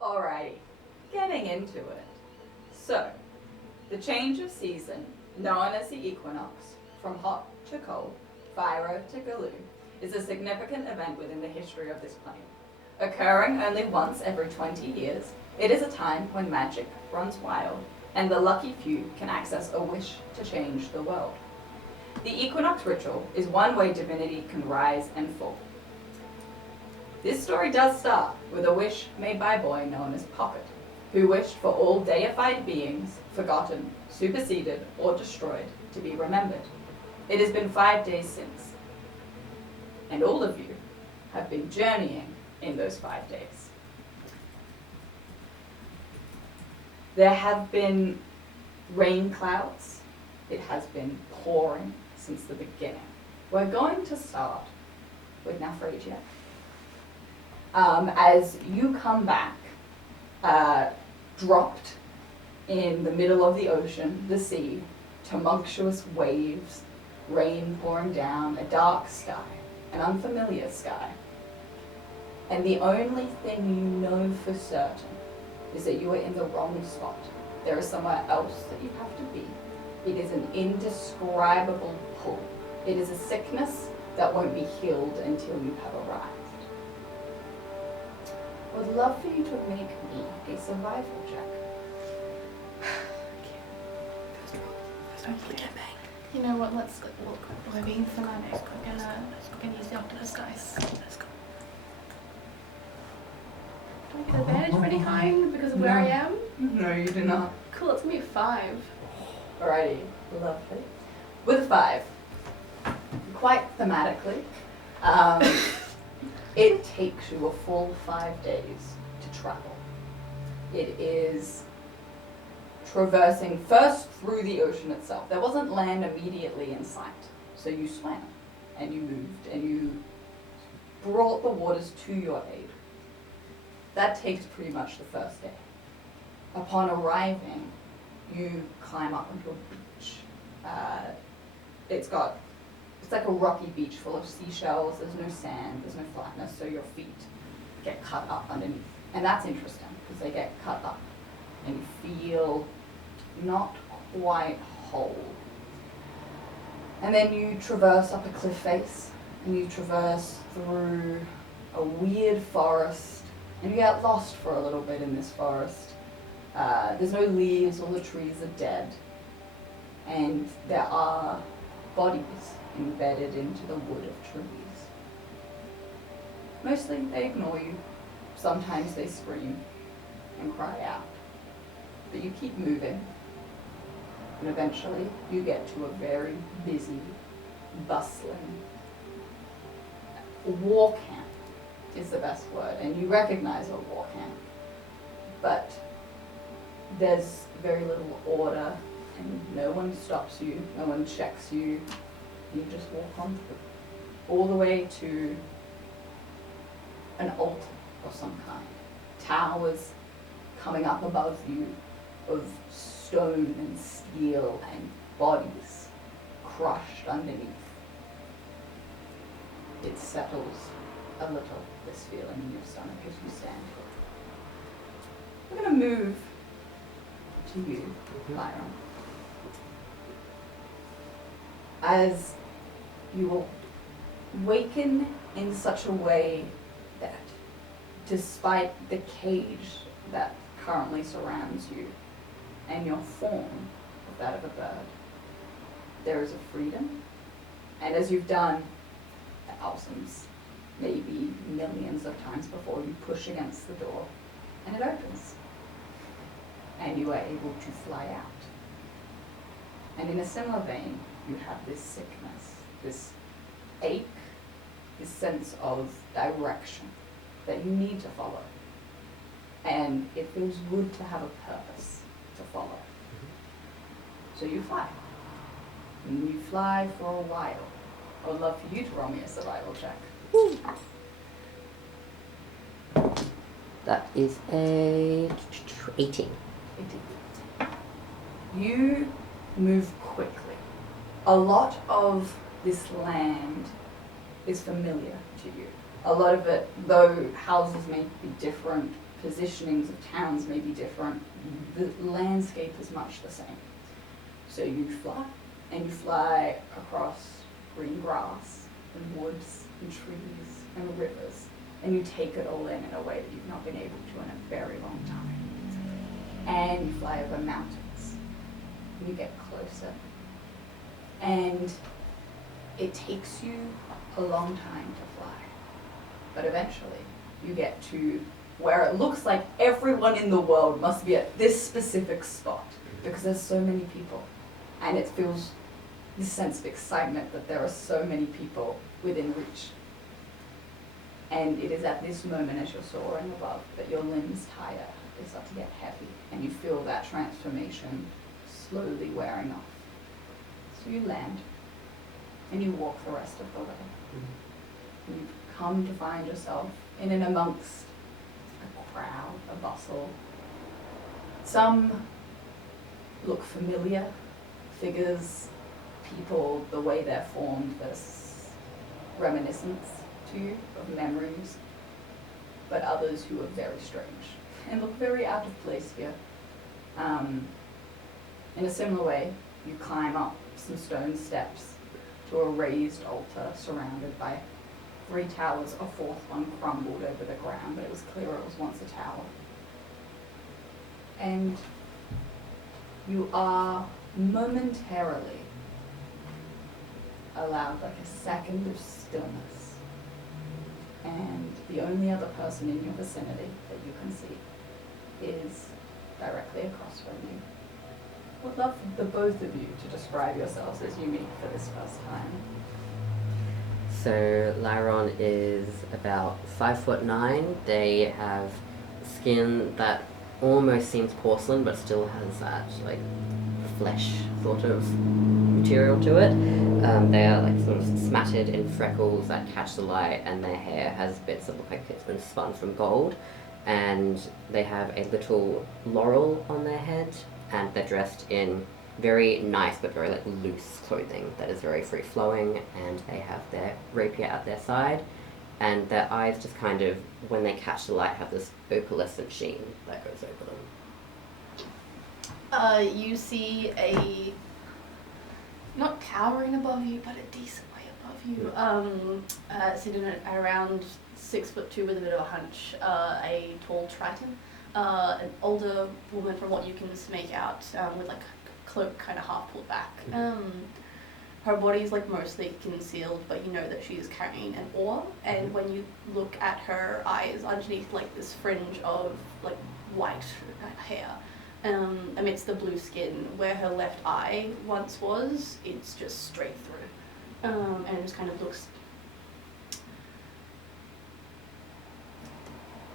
Alrighty, getting into it. So, the change of season, known as the equinox, from hot to cold, Phiro to Galoo, is a significant event within the history of this plane. Occurring only once every 20 years, it is a time when magic runs wild, and the lucky few can access a wish to change the world. The equinox ritual is one way divinity can rise and fall. This story does start with a wish made by a boy known as Pocket, who wished for all deified beings, forgotten, superseded, or destroyed, to be remembered. It has been 5 days since, and all of you have been journeying in those 5 days. There have been rain clouds. It has been pouring since the beginning. We're going to start with Naphragia. As you come back, dropped in the middle of the ocean, the sea, tumultuous waves, rain pouring down, a dark sky, an unfamiliar sky. And the only thing you know for certain is that you are in the wrong spot. There is somewhere else that you have to be. It is an indescribable pull. It is a sickness that won't be healed until you have arrived. I would love for you to make me a survival check. You know what, let's go. We're being thematic. We're gonna use the octopus dice. Let's go. Do I get advantage for any kind because of where I am? No, you do not. Cool, it's gonna be 5. Alrighty, lovely. With a 5, quite thematically, it takes you a full 5 days to travel. It is traversing first through the ocean itself. There wasn't land immediately in sight, so you swam and you moved and you brought the waters to your aid. That takes pretty much the first day. Upon arriving, you climb up onto a beach. It's like a rocky beach full of seashells. There's no sand, there's no flatness, so your feet get cut up underneath. And that's interesting because they get cut up and you feel not quite whole. And then you traverse up a cliff face and you traverse through a weird forest and you get lost for a little bit in this forest. There's no leaves, all the trees are dead. And there are bodies embedded into the wood of trees. Mostly they ignore you. Sometimes they scream and cry out. But you keep moving. And eventually you get to a very busy, bustling war camp is the best word. And you recognize a war camp. But there's very little order and no one stops you, no one checks you. You just walk on through, all the way to an altar of some kind. Towers coming up above you of stone and steel and bodies crushed underneath. It settles a little, this feeling in your stomach as you stand here. We're going to move to you, Byron. As you will waken in such a way that despite the cage that currently surrounds you and your form of that of a bird, there is a freedom. And as you've done thousands, maybe millions of times before, you push against the door and it opens. And you are able to fly out. And in a similar vein, you have this sickness, this ache, this sense of direction that you need to follow. And it feels good to have a purpose to follow. So you fly. And you fly for a while. I would love for you to roll me a survival check. That is a 18. You move quickly. A lot of this land is familiar to you. A lot of it, though houses may be different, positionings of towns may be different, the landscape is much the same. So you fly across green grass and woods and trees and rivers, and you take it all in a way that you've not been able to in a very long time. And you fly over mountains, and you get closer. And it takes you a long time to fly, but eventually you get to where it looks like everyone in the world must be at this specific spot because there's so many people, and it feels this sense of excitement that there are so many people within reach. And it is at this moment as you're soaring above that your limbs tire, they start to get heavy, and you feel that transformation slowly wearing off. So you land, and you walk the rest of the way. And you come to find yourself in and amongst a crowd, a bustle. Some look familiar, figures, people, the way they're formed, there's reminiscence to you of memories, but others who are very strange and look very out of place here. In a similar way, you climb up some stone steps to a raised altar surrounded by 3 towers. A 4th one crumbled over the ground, but it was clear it was once a tower. And you are momentarily allowed like a second of stillness. And the only other person in your vicinity that you can see is directly across from you. I would love for the both of you to describe yourselves as you meet for this first time. So Lyron is about 5'9". They have skin that almost seems porcelain, but still has that like flesh sort of material to it. They are like sort of smattered in freckles that catch the light, and their hair has bits that look like it's been spun from gold. And they have a little laurel on their head, and they're dressed in very nice but very like loose clothing that is very free flowing, and they have their rapier at their side, and their eyes just kind of, when they catch the light, have this opalescent sheen that goes over them. You see a, not towering above you, but a decent way above you, sitting at around 6'2" with a bit of a hunch, a tall Triton, an older woman from what you can make out, with like a cloak kind of half pulled back. Her body is like mostly concealed, but you know that she is carrying an oar, and when you look at her eyes underneath like this fringe of like white hair, amidst the blue skin, where her left eye once was, it's just straight through, and it just kind of looks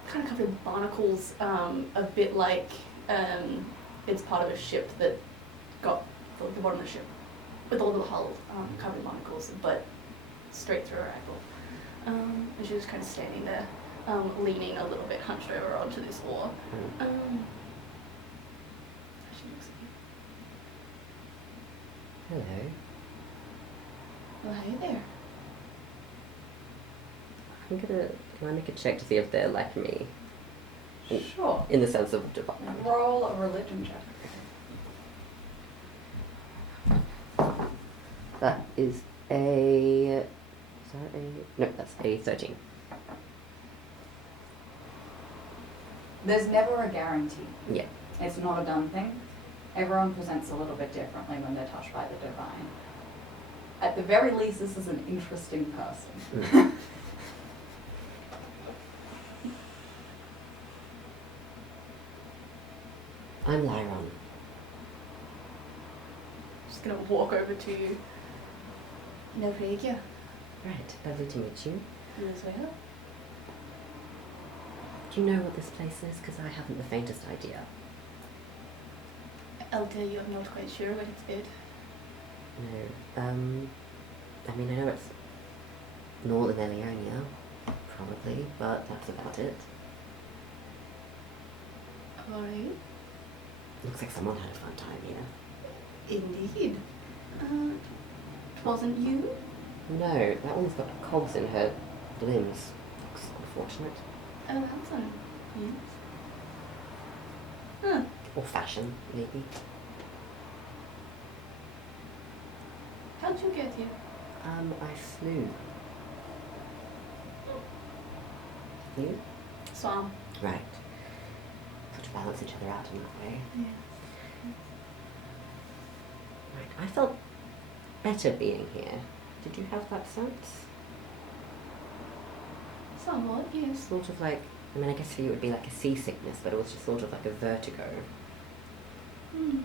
kind of covered in barnacles, a bit like it's part of a ship that got the bottom of the ship with all the hull covered in barnacles, but straight through her ankle. And she's just kind of standing there, leaning a little bit hunched over onto this oar. She looks at you. Hello. Well, hey there. Can I make a check to see if they're like me? Sure. In the sense of divine. Roll a religion check. That is a... No, that's a 13. There's never a guarantee. Yeah. It's not a done thing. Everyone presents a little bit differently when they're touched by the divine. At the very least, this is an interesting person. I'm Lyron. Just gonna walk over to you. Norvegia. Right, lovely to meet you. As well. Do you know what this place is? Because I haven't the faintest idea. I'll tell you, I'm not quite sure what it's at. No. I mean, I know it's Northern Elionia, probably, but that's about it. Alright. Looks like someone had a fun time here. Indeed. Wasn't you? No, that one's got cobs in her limbs. Looks unfortunate. Oh, that's on. Yes. Or fashion, maybe. How'd you get here? I flew. You? Swam. Right. Sort of balance each other out in that way. Yeah. Right. I felt better being here. Did you have that sense? Somewhat, yes. Sort of like, I mean, I guess for you it would be like a seasickness, but it was just sort of like a vertigo. Hmm.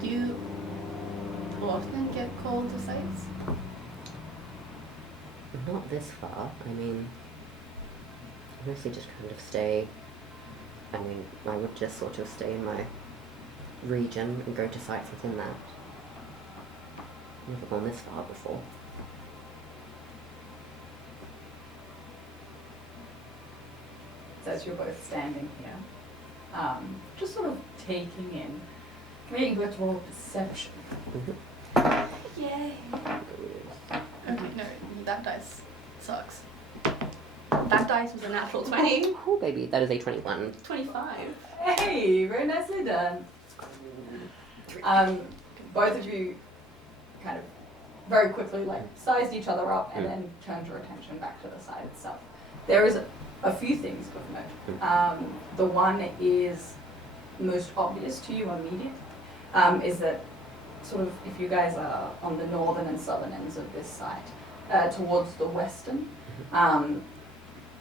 Do you often get called to sites? Not this far. I mean, I mostly just kind of stay. I mean, I would just sort of stay in my region and go to sites within that. Never gone this far before. So as you're both standing here, just sort of taking in, making virtual perception. Yay! Okay, no, that dice sucks. That dice was a natural 20. Oh, baby, that is a 21. 25. Hey, very nicely done. Both of you kind of very quickly like sized each other up and then turned your attention back to the side itself. There is a few things of note. The one is most obvious to you immediate, is that sort of if you guys are on the northern and southern ends of this site, towards the western,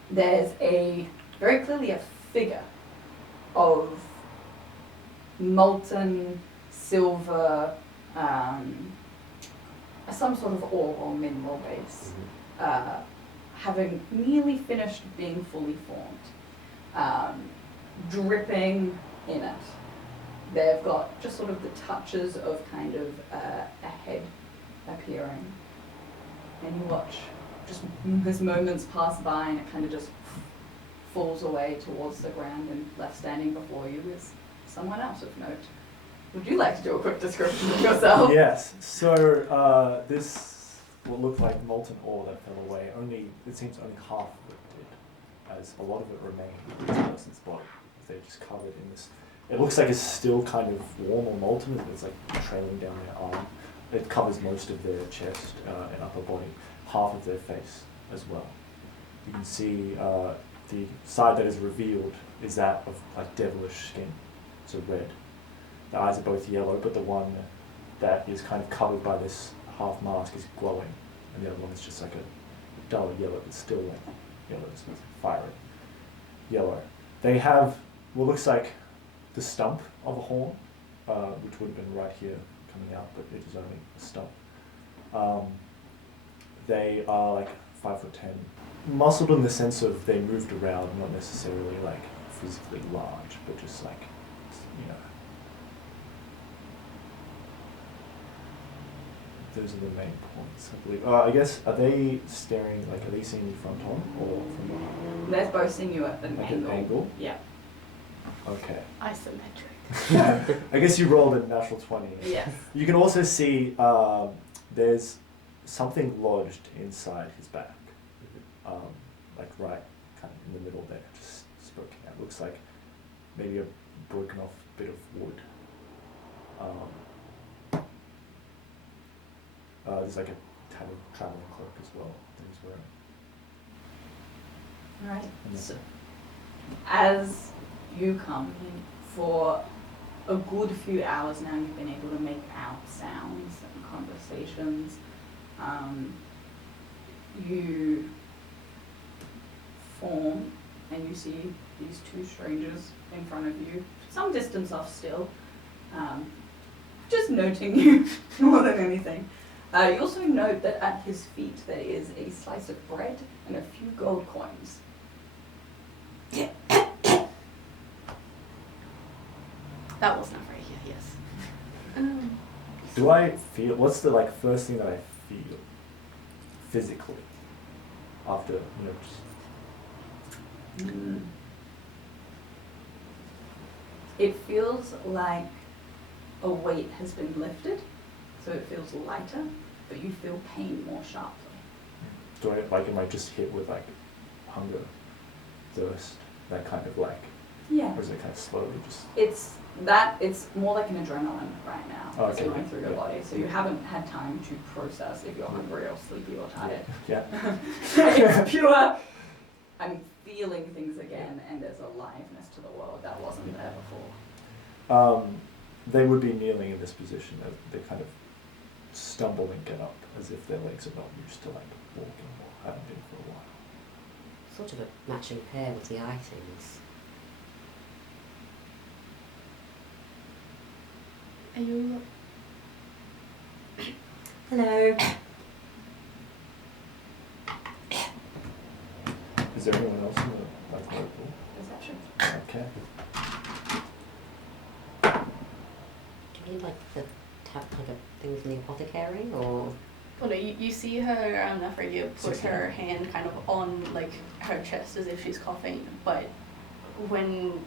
there's very clearly a figure of molten silver, some sort of ore or mineral base, having nearly finished being fully formed, dripping in it. They've got just sort of the touches of kind of a head appearing. And you watch just as moments pass by and it kind of just falls away towards the ground, and left standing before you is someone else of note. Would you like to do a quick description of yourself? Yes. So this what looked like molten ore that fell away. It seems only half of it did, as a lot of it remained in this person's body. They're just covered in this. It looks like it's still kind of warm or molten. It's like trailing down their arm. It covers most of their chest and upper body, half of their face as well. You can see the side that is revealed is that of like devilish skin, so red. The eyes are both yellow, but the one that is kind of covered by this half mask is glowing, and the other one is just like a dull yellow, but still like yellow, so it's fiery yellow. They have what looks like the stump of a horn, which would have been right here coming out, but it is only a stump. They are like 5'10", muscled in the sense of they moved around, not necessarily like physically large, but just like, you know. Those are the main points, I believe. I guess, are they seeing you front on or from behind? They're both seeing you at an Like angle. an angle? Yeah. Okay. Isometric. I guess you rolled a natural 20. Yes. You can also see there's something lodged inside his back, like right kind of in the middle there, just poking out. Looks like maybe a broken off bit of wood. There's like a tattered traveling cloak as well that he's wearing. Alright. And So, as you come in, for a good few hours now, you've been able to make out sounds and conversations. You form and you see these two strangers in front of you, some distance off still, just noting you more than anything. You also note that at his feet there is a slice of bread and a few gold coins. That was not very here, yes. do I feel? What's the first thing that I feel physically after just It feels like a weight has been lifted, so it feels lighter. but you feel pain more sharply. Do I, like, am I just hit with, like, hunger, thirst, that kind of, like, Yeah. or is it kind of slowly just... It's more like an adrenaline right now that's Okay. going through your Yeah. body. So you haven't had time to process if you're hungry or sleepy or tired. Yeah. It's pure, I'm feeling things again, and there's a liveness to the world that wasn't there before. They would be kneeling in this position. They kind of stumble and get up as if their legs are not used to, like, walking or haven't been for a while. Sort of a matching pair with the eye things. Are you? Hello. Is there anyone else in the, like, local? Perception. Okay. Do you need, like, the kind of things in the apothecary, or...? Well, no, you see her, Nephra, put 16. her hand kind of on, like, her chest as if she's coughing, but when,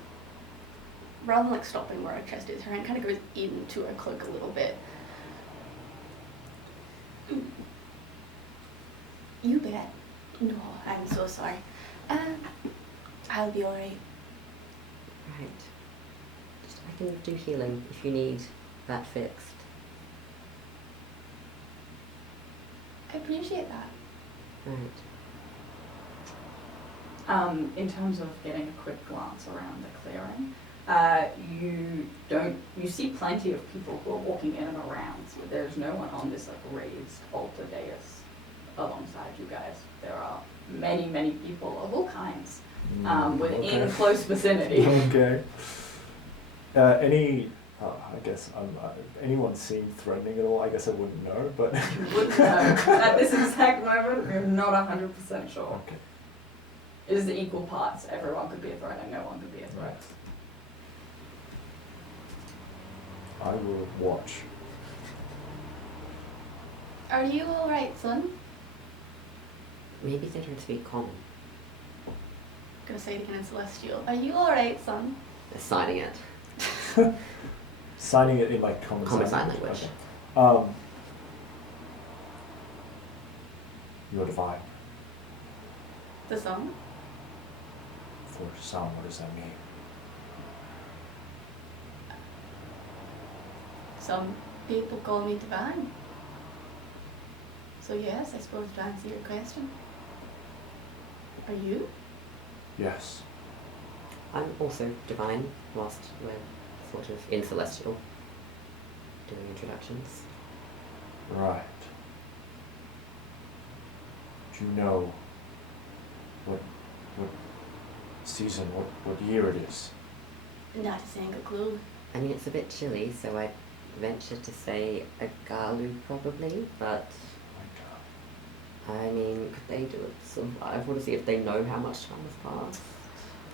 rather than, like, stopping where her chest is, her hand kind of goes into her cloak a little bit. You bet. No, I'm so sorry. I'll be alright. Right. Just, I can do healing if you need that fixed. I appreciate that. Right. In terms of getting a quick glance around the clearing, you see plenty of people who are walking in and around. So there's no one on this, like, raised altar dais alongside you guys. There are many, many people of all kinds within Okay. close vicinity. Okay. I guess, anyone seem threatening at all? I guess I wouldn't know, but... You wouldn't know. At this exact moment, we're not 100% sure. Okay. It is equal parts. Everyone could be a threat and no one could be a threat. I will watch. Are you alright, son? Maybe they don't speak common. I'm gonna say it again in Celestial. Are you alright, son? They're signing it. Signing it in, like, common Common sign sign language. Okay. You're divine. The son? For some, what does that mean? Some people call me divine. So yes, I suppose to answer your question. Are you? Yes. I'm also divine, whilst we're sort of in Celestial, doing introductions. Right. Do you know what season, what year it is? Not a single clue. I mean, it's a bit chilly, so I venture to say a Galu probably, but My I mean, could they do a survival to see if they know how much time has passed?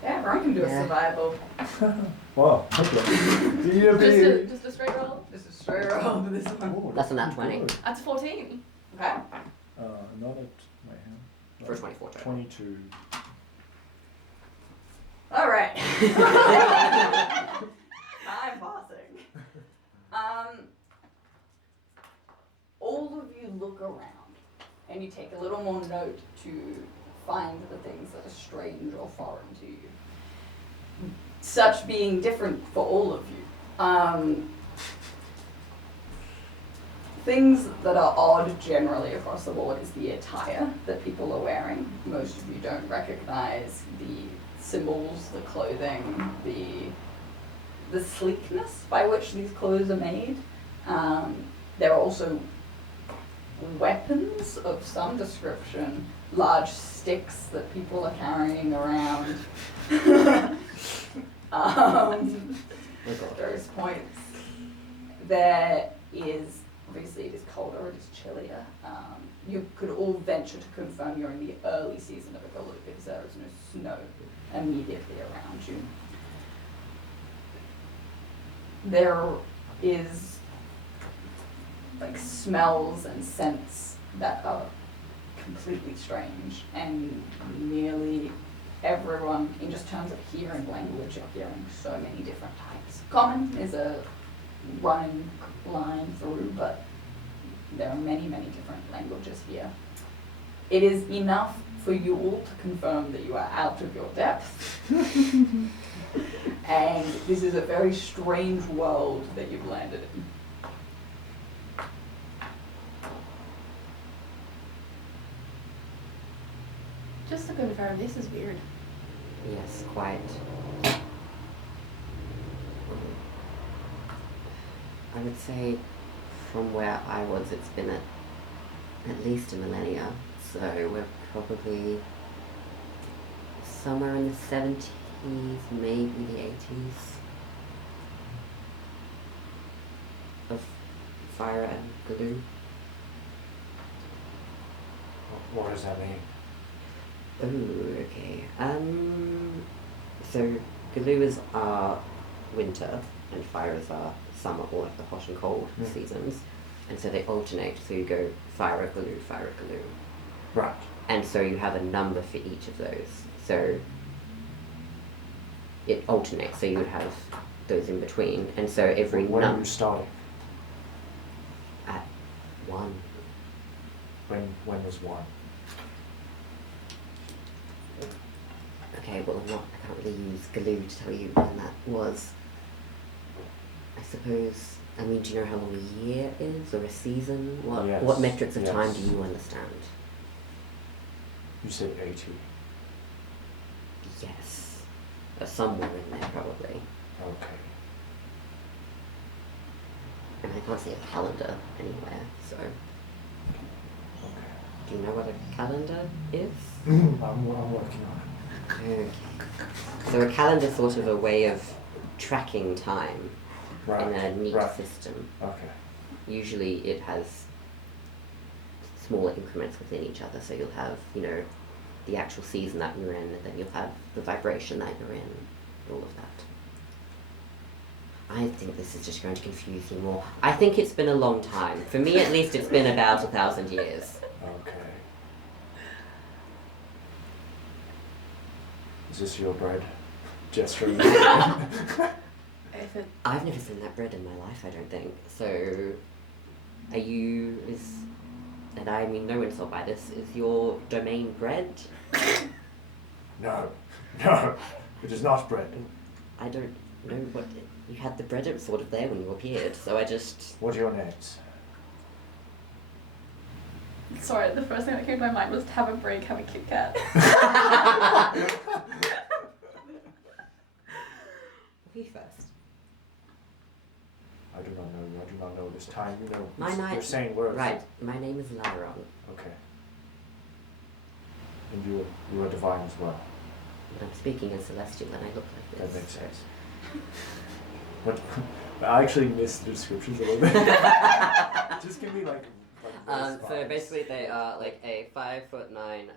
Yeah, everyone can do a Yeah. survival. God. Wow, okay. Do you Just a straight roll? Just a straight roll for this one. Oh, That's a nat 20. good. That's 14. Okay. Not at my hand. For a 24 total. 22. All right. I'm pausing. All of you look around, and you take a little more note to find the things that are strange or foreign to you. Such being different for all of you. Things that are odd generally across the board is the attire that people are wearing. Most of you don't recognize the symbols, the clothing, the sleekness by which these clothes are made. There are also weapons of some description, large sticks that people are carrying around. At various points. There is, obviously it is colder, it is chillier. You could all venture to confirm you're in the early season of a Galu because there is no snow immediately around you. There is like smells and scents that are completely strange, and nearly everyone, in just terms of hearing language, are hearing so many different types. Common is a running line through, but There are many, many different languages here. It is enough for you all to confirm that you are out of your depth. And this is a very strange world that you've landed in. Just to confirm, this is weird. Yes, quite. I would say from where I was, it's been at least a millennia. So we're probably somewhere in the 70s, maybe the 80s of fire and glue. What does that mean? Oh, okay. So glue is our winter and fire is our summer, or like the hot and cold seasons. And so they alternate, so you go fire, glue, fire, glue. Right. And so you have a number for each of those. So it alternates, so you would have those in between. And so every When are number you starting? at 1. When was 1? Okay, well I can't really use glue to tell you when that was. I suppose, I mean, do you know how long a year is, or a season? Yes, What metrics of yes. time do you understand? You said 80. Yes. Somewhere in there, probably. Okay. And I can't see a calendar anywhere, so... Okay. Do you know what a calendar is? I'm working on it. Okay. So a calendar is sort of a way of tracking time Right. in a neat right. system. Okay. Usually it has smaller increments within each other, so you'll have, you know, the actual season that you're in, and then you'll have the vibration that you're in, all of that. I think this is just going to confuse you more. I think it's been a long time. For me, at least, it's been about 1,000 years. Okay. Is this your bread? Gesture. If it, I've never seen that bread in my life, I don't think. So, are you, and I mean no insult by this, is your domain bread? No. No. It is not bread. I don't know what, you had the bread, it was sort of there when you appeared, so I just... What are your names? sorry, the first thing that came to my mind was to have a break, have a Kit Kat. You first. I do not know you. I do not know this time. You know, You're saying words. Right, my name is Lyron. Okay. And you are divine as well. But I'm speaking in Celestial and I look like this. That makes sense. But I actually missed the descriptions a little bit. Just give me like So vibes. basically they are like a 5'9"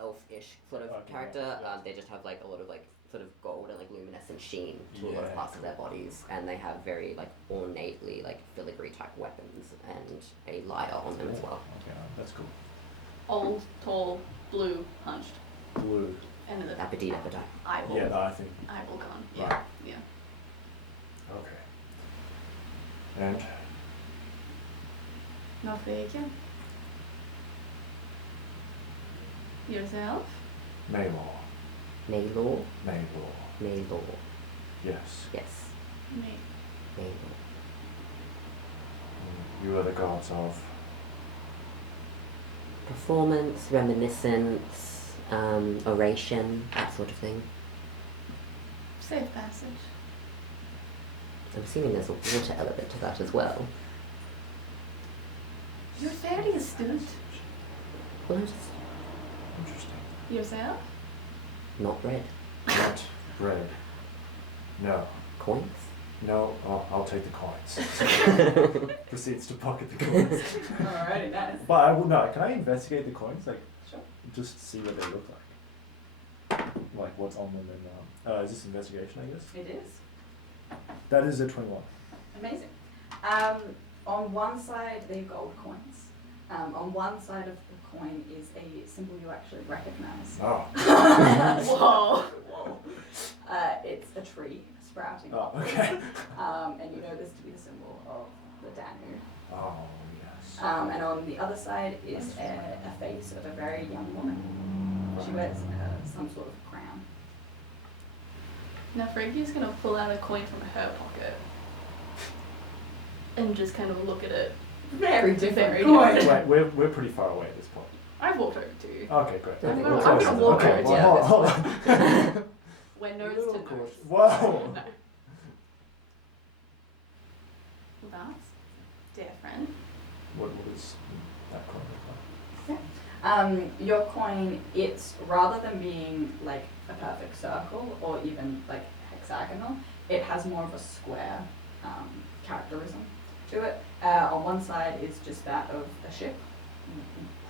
elf-ish sort of Okay, character. yeah. They just have like a lot of like sort of gold and like luminescent sheen to a lot of Yeah, parts of their bodies, and they have very like ornately like filigree type weapons and a lyre on them as well. Okay, that's cool. Old, tall, blue, hunched. Blue. End of the Apodine, apodine. eyeball. Yeah, no, I think. Eyeball gone. Yeah. Right. Yeah. Okay. And Varför egen? Yourself? Maylor. Maylor? Maylor. Maylor. Yes. Yes. Me. Maylor. You are the gods of. Performance, reminiscence, oration, that sort of thing. Safe passage. I'm assuming there's a water element to that as well. You're fairly astute. Well, I'm just Interesting. Yourself? not bread. Not bread. No. Coins? No. Oh, I'll take the coins. Proceeds to pocket the coins. Alrighty, nice. But I would not. Can I investigate the coins? Like, Sure. just see what they look like. Like what's on them and is this investigation? I guess. It is. That is a 21. Amazing. On one side, they're gold coins. On one side of the coin is a symbol you actually recognize. Oh. Whoa. Whoa. It's a tree sprouting Oh. upwards. Okay. And you know this to be the symbol of the Danu. Oh yes. And on the other side is a face of a very young woman. She wears some sort of crown. Now Frankie's gonna pull out a coin from her pocket and just kind of look at it. Very different Very coin. different. Wait, we're pretty far away at this point. I've walked over to you. Okay, great. I'm Okay, gonna- we're I'm close gonna then. walk Okay, over to well, you. hold on. We're A nose little to close. nose. Whoa! No. That's different. What is that coin look like? Your coin, it's rather than being like a perfect circle or even like hexagonal, it has more of a square characterism to it. On one side is just that of a ship,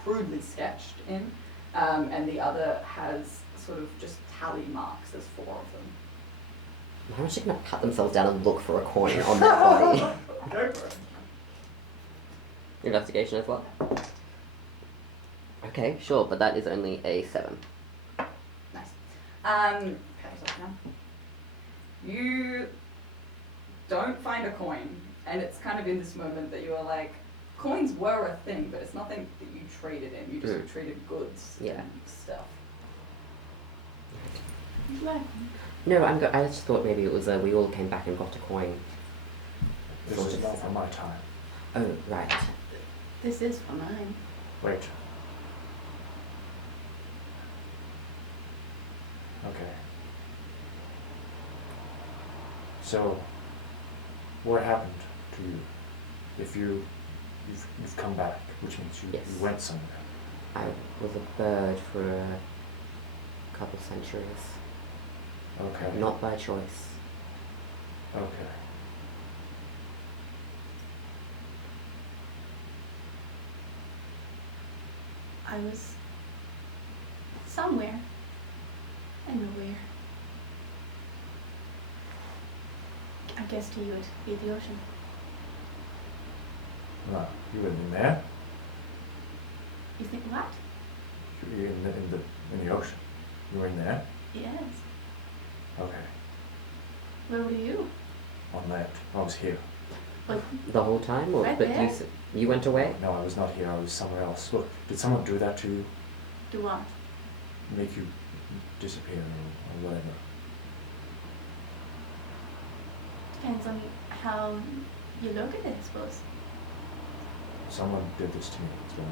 crudely sketched in, and the other has sort of just tally marks. There's 4 of them. How much are going to pat themselves down and look for a coin on their body? Go for it. Investigation as well. Okay, sure, but that is only a 7. Nice. Pat yourself down. You don't find a coin, and it's kind of in this moment that you are like, coins were a thing, but it's nothing that you traded in. You just traded goods Yeah. and stuff. No, I just thought maybe it was we all came back and got a coin. This Sort is of. not from my time. Oh, right. This is for mine. Wait. Okay. So, what happened to you? If you've come back, which means you, Yes. you went somewhere. I was a bird for a couple centuries. Okay. Not by choice. Okay. I was somewhere and nowhere. I guess to you it'd be the ocean. No, you were in there. You think what? You were in the ocean. You were in there. Yes. Okay. Where were you? On land. I was here. Like, The whole time? Or, Right but there. you went away? No, I was not here. I was somewhere else. Look, did someone do that to you? do what? Make you disappear or whatever? Depends on how you look at it, I suppose. Someone did this to me. So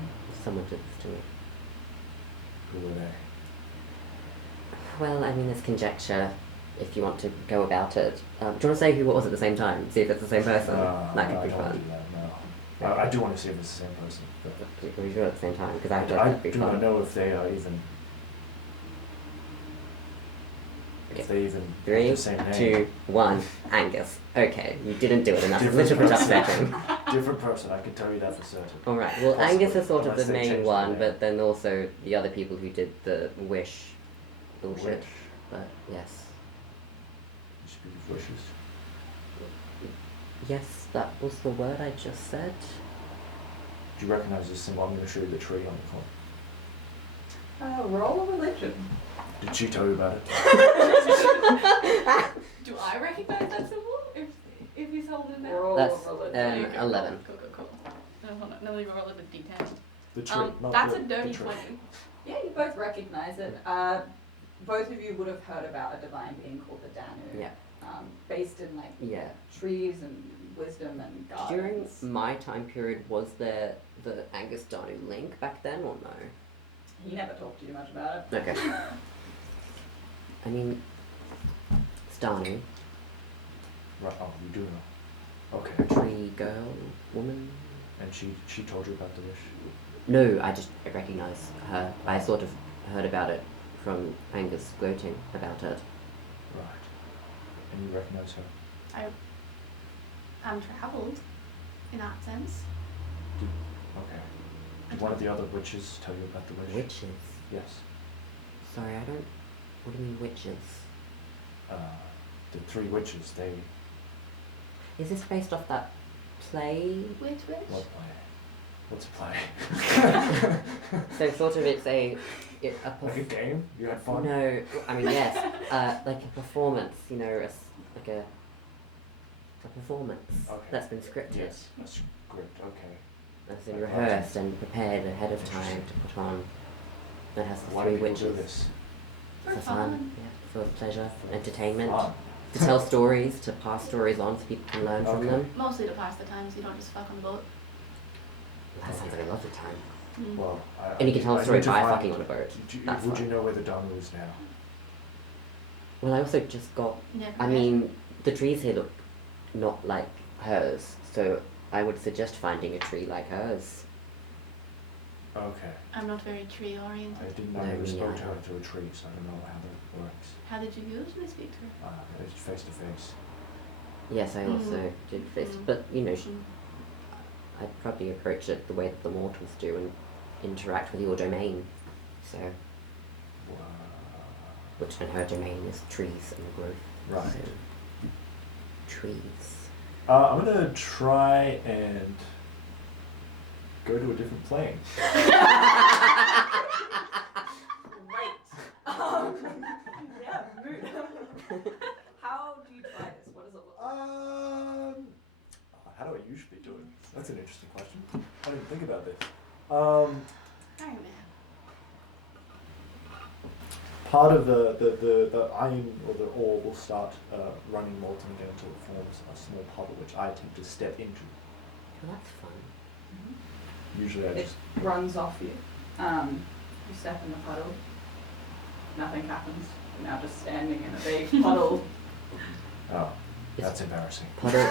Someone did this to me. who were they? Well, I mean, it's conjecture if you want to go about it. Do you want to say who it was at the same time? See if it's the same person? That could I be don't fun. do that, no. I do want to see if it's the same person. But Are you sure at the same time? Because I thought I that'd be do fun. not know if they are even. If they even have 3, the same name. 2, 1, Angus. Okay, you didn't do it enough. It's a Different little bit person. upsetting. Different person, I can tell you that for certain. Alright, well, Possibly, Angus is sort of unless the they main changed the one, name. but then also the other people who did the wish bullshit. Wish. But yes. You speak of wishes. Yes, that was the word I just said. Do you recognize this symbol? I'm going to show you the tree on the coin. Roll a religion. Did she tell you about it? Do I recognize that symbol? If he's holding it out? Roll That's a religion. There you go. 11. Cool. Hold on, let me roll it with D10. The tree, not That's the, a dirty the tree. 20. Yeah, you both recognize it. Both of you would have heard about a divine being called the Danu. Yeah. Based in like Yeah. trees and wisdom and During gardens. my time period, was there the Angus Danu link back then or no? He never talked to you much about it. Okay. I mean, it's Danu, Right, oh, you do know. Okay. tree girl, woman. And she told you about the wish? No, I just recognise her. I sort of heard about it from Angus gloating about it. Right. And you recognize her? I'm travelled, in that sense. Okay. Did one of the other witches tell you about the wish? Witches? Yes. Sorry, I don't. What do you mean witches? The 3 witches, they... Is this based off that play? Which? What play? What's a play? So sort of it's a Like a game? You had fun? No, I mean yes, like a performance. You know, like a performance Okay. that's been scripted. Yes, a script, okay. As in rehearsed and prepared ahead of time to put on. It has the Why three do people do witches. this? For fun. fun. Yeah, for pleasure, entertainment. Fun. To tell stories, to pass stories on so people can learn from Okay. them. Mostly to pass the time, so you don't just fuck on the boat. That sounds like a lovely time. Mm. Well, And you can tell a I story need to by find- fucking on a boat. That's Would fun. you know where the Dharma is now? Well, I also just got. Never I met. mean, the trees here look not like hers, so I would suggest finding a tree like hers. Okay. I'm not very tree I oriented. didn't know No, you me spoke to neither. her through a tree, so I don't know how that works. How did you usually speak to her? It's face to face. Yes, I also did this, but you know, Mm. I'd probably approach it the way that the mortals do and interact with your domain. So, which in her domain is trees and growth. Right. So, trees. I'm gonna try and go to a different plane. Great. Yeah, mood. How do you try this? What does it look like? How do I usually do it? That's an interesting question. I didn't think about this. Iron Man. Part of the iron or the ore will start running molten again until it forms a small puddle, which I attempt to step into. Oh, that's fun. Usually I It just... runs off you. You step in the puddle. Nothing happens. You're now just standing in a big puddle. Oh, that's embarrassing. Puddle.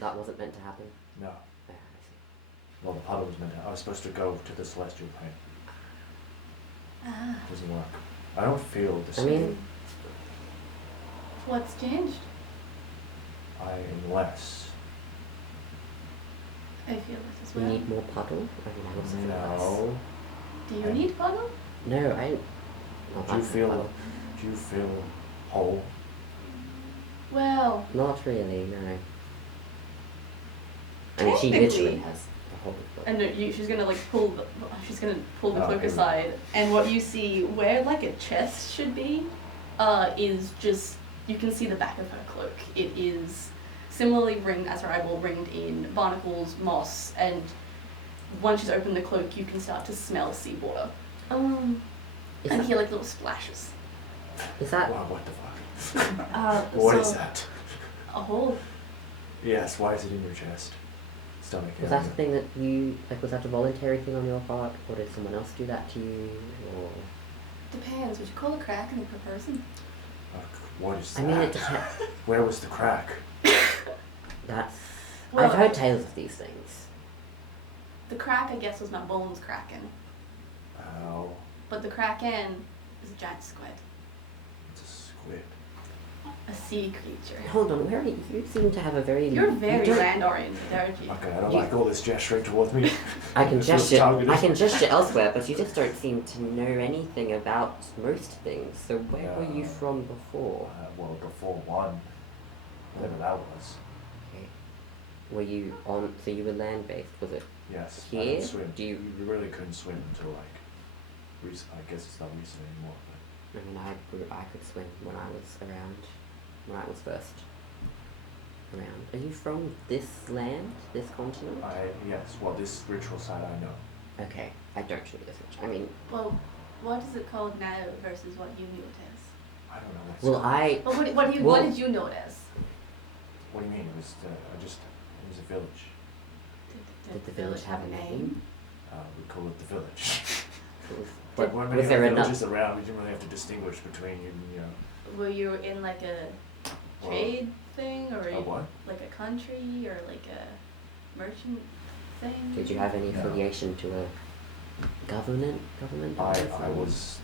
That wasn't meant to happen. No. Yeah, I see. Well, the puddle was meant to... I was supposed to go to the celestial plane. Ah. Doesn't work. I don't feel the I same. mean, What's changed? I am less. I feel this as we well. need more puddle. I mean, I also feel less. No. Do you need puddle? No, I. Not Do you that feel... puddle. Do you feel whole? Well, Not really. No. I mean, she literally Technically. has a whole. and she's gonna like she's gonna pull the Oh, cloak here we aside, and what you see where like a chest should be, is just you can see the back of her cloak. It is similarly ringed as her eyeball, ringed in barnacles, moss, and once she's opened the cloak, you can start to smell seawater. Is And that, hear like little splashes. is that Wow, what the fuck? What so is that? A hole. Yes, why is it in your chest? Stomach was that the thing that you like? Was that a voluntary thing on your part, or did someone else do that to you? Or Depends. Would you call a crack an per person? What is I that? mean, it depends. Where was the crack? That's. Well- I've heard tales of these things. The crack, I guess, was my bones cracking, Oh, but the kraken is a giant squid, it's a squid. a sea creature. Hold on, where are you? You seem to have a very. You're you very don't- land oriented, aren't you? Okay, I don't You- like all this gesturing towards me. I can It feels gesture. targeted. I can gesture elsewhere, but you just don't seem to know anything about most things. So where were you No. from before? Well, before one, whatever that was. Okay. Were you on? So you were land based. Was it? Yes, I Here? don't swim. Do you- You really couldn't swim until like recent. I guess it's not recent anymore. But I mean, I could swim when I was around. When I was first around. Are you from this land? This continent? yes. Well, this ritual side I know. Okay. I don't know this much. I mean, Well, what is it called now versus what you knew it as? I don't know. What's well, I. Well, what Well- did you know it as? What do you mean? It was it was a village. Did the village have a name? We call it the village. Was, But when many was there villages enough? around, we didn't really have to distinguish between you know. Were you in like a Well, trade thing, or a what? like a country, or like a merchant thing? Did you have any No. affiliation to a government? I or- was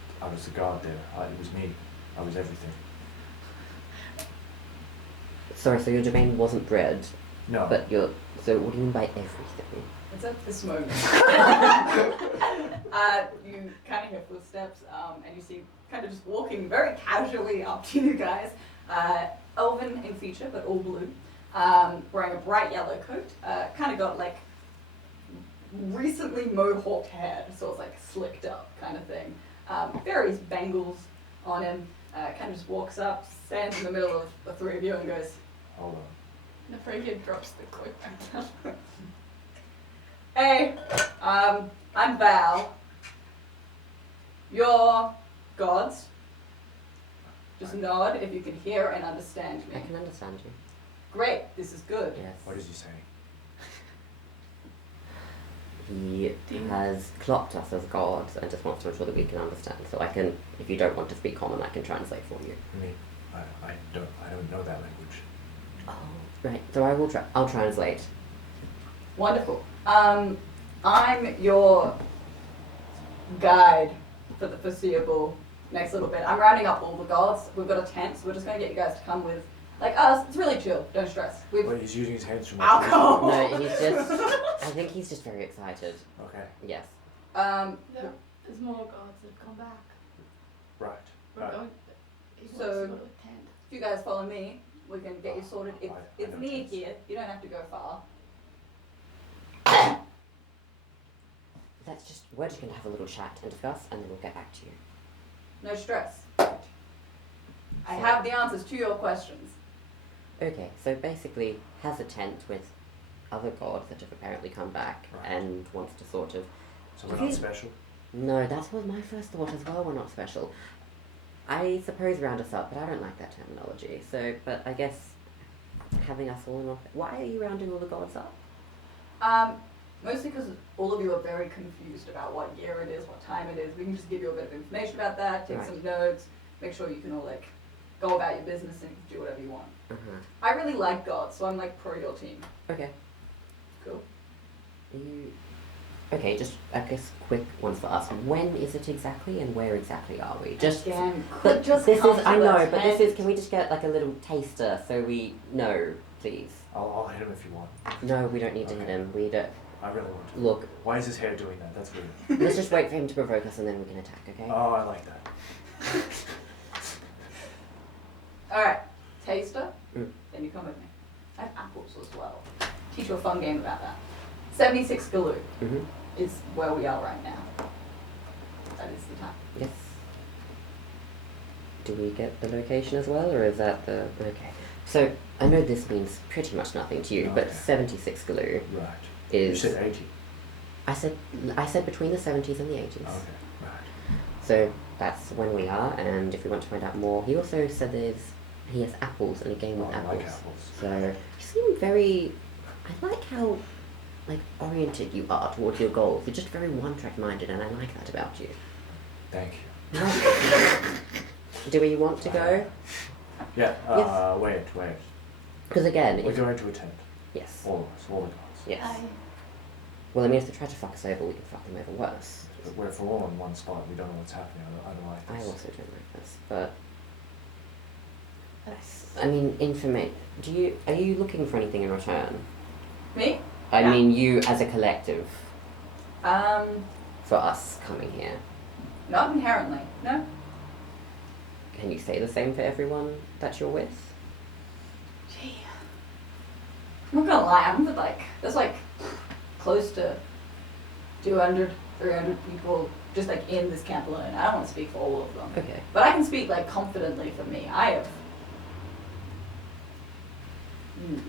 the god there. It was me. I was everything. Sorry, so your domain wasn't bread, No. but your. So what do you mean by everything? It's at this moment. You kind of hear footsteps, and you see kind of just walking very casually up to you guys. Elven in feature, but all blue. Wearing a bright yellow coat. Kind of got like recently mohawked hair, so it's like slicked up kind of thing. Various bangles on him. Kind of just walks up, stands in the middle of the three of you, and goes, Hold on. Nefragia drops the cloak back down. Hey, I'm Val. You're gods. Just nod if you can hear and understand I me. can understand you. Great, this is good. Yes. What is he saying? He has clocked us as gods and just wants to ensure that we can understand. So I can, if you don't want to speak common, I can translate for you. I mean, I don't know that language. Oh, right. So I will. I'll translate. Wonderful. I'm your guide for the foreseeable next little bit. I'm rounding up all the gods. We've got a tent, so we're just gonna get you guys to come with like us. It's really chill. Don't stress. We've Wait, he's using his hands too much. alcohol. No, he's just. I think he's just very excited. Okay, Yes. There's more gods that have come back. right. We're Right. going. He wants So- to go to a tent. If you guys follow me, we can get you sorted. I It's know near tents. here. You don't have to go far. We're just gonna have a little chat and discuss, and then we'll get back to you. No stress. I have the answers to your questions. Okay, so basically has a tent with other gods that have apparently come back Right. and wants to sort of. So we're not special? No, that was my first thought as well. We're not special. I suppose round us up, but I don't like that terminology. So, but I guess having us all in. Why are you rounding all the gods up? Mostly because all of you are very confused about what year it is, what time it is. We can just give you a bit of information about that, take Right. some notes, make sure you can all like go about your business and do whatever you want. Uh-huh. I really like God, so I'm like pro your team. Okay. Cool. You. Okay, just I guess quick one for us. When is it exactly, and where exactly are we? Just. Again, But just this come is. to I the know, but this tent. is. Can we just get like a little taster so we know, please? I'll hit him if you want. No, we don't need to hit Okay. him. We don't. I really want to. Look, Why is his hair doing that? That's weird. let's just wait for him to provoke us, and then we can attack. Okay? Oh, I like that. Alright, taster, Mm. then you come with me. I have apples as well. Teach you a fun game about that. 76 Galoo Mhm. is where we are right now. That is the time. Yes. Do we get the location as well, or is that the okay? So I know this means pretty much nothing to you, but Okay. 76 glue Right. is. You said 80. I said between the 70s and the 80s. Okay, right. So that's when we are, and if we want to find out more, he also said he has apples and a game with Oh, I apples. like apples. So you seem very. I like how like oriented you are towards your goals. You're just very one-track minded, and I like that about you. Thank you. Do we want to go? Yeah, Yes. wait. Because again, We're if, going to a tent. yes, All of us, all the guys. yes. Well, I mean, if they try to fuck us over, we can fuck them over worse. But we're for all in one spot. We don't know what's happening. I don't like I this. also don't like this, but That's I mean, are you looking for anything in return? Me? I Yeah. mean, you as a collective Um, for us coming here. not inherently. No? Can you say the same for everyone that you're with? Gee. I'm not gonna lie, I'm with like, there's like close to 200, 300 people just like in this camp alone. I don't want to speak for all of them. Okay. But I can speak like confidently for me.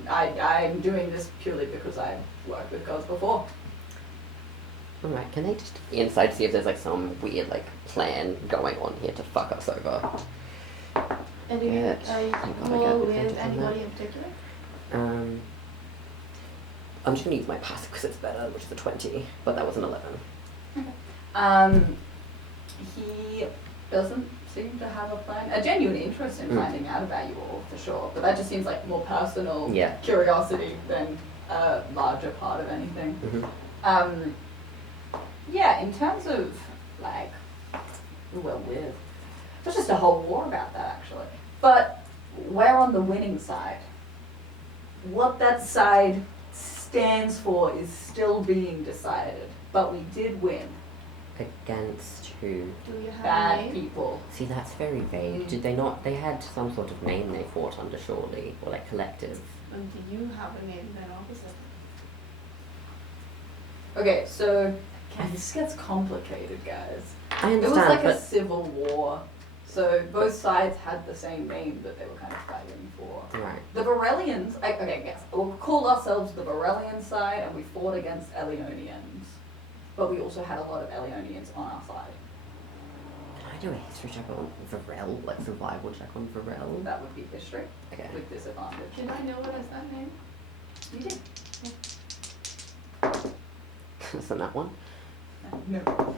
I'm doing this purely because I've worked with gods before. Alright, can they just inside see if there's like some weird like plan going on here to fuck us over? And do you Yeah, are you thank God I more got with advantage on anybody that. in particular? I'm just gonna use my passive because it's better, which is a 20, but that was an 11. He doesn't seem to have a plan. A genuine interest in Mm. finding out about you all, for sure. But that just seems like more personal Yeah. curiosity than a larger part of anything. Mm-hmm. Yeah, in terms of like who we're with, there's just a whole war about that actually. But we're on the winning side. What that side stands for is still being decided, but we did win. Against who? Do you have a Bad name? people. See, that's very vague. Mm. Did they not? They had some sort of name they fought under, surely, or like collective. And do you have a name then opposite? Okay, so this gets complicated, guys. I It understand, was like but a civil war So both sides had the same name that they were kind of fighting for. Right. The Varelians, okay, yes, we'll call ourselves the Varelian side, and we fought against Elionians. But we also had a lot of Elionians on our side. Can I do a history check on Varel, like survival check on Varel? That would be history, Okay. with disadvantage. Did I know what is that name? You did. Isn't that one? No. No.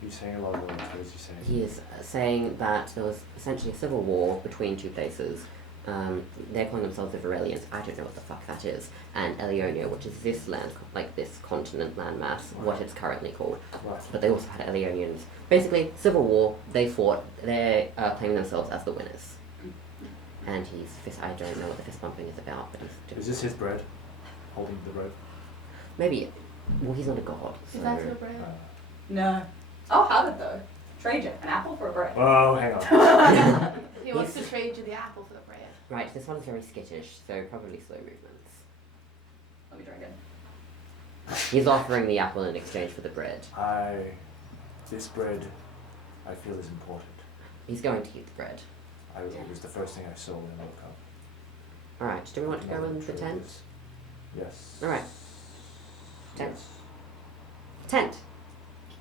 You're saying a lot of words. What is he saying? He is saying that there was essentially a civil war between two places. They're calling themselves the Varelians. I don't know what the fuck that is. And Elionia, which is this land, like this continent landmass, what it's currently called. Right. But they also had Elionians. Basically, civil war. They fought. They're claiming themselves as the winners. And I don't know what the fist bumping is about, but he's doing. Is this his bread? Holding the rope? Maybe. Well, he's not a god. So. Is that your bread? No. I'll have it though. Trade you an apple for a bread. Oh, hang on. He wants to trade you the apple for the bread. Right, this one's very skittish, so probably slow movements. Let me drink it. He's offering the apple in exchange for the bread. This bread, I feel is important. He's going to eat the bread. It was the first thing I saw when I woke up. Alright, do we want to go in the True tent? is- Yes. Alright. Tent. Yes. Tent!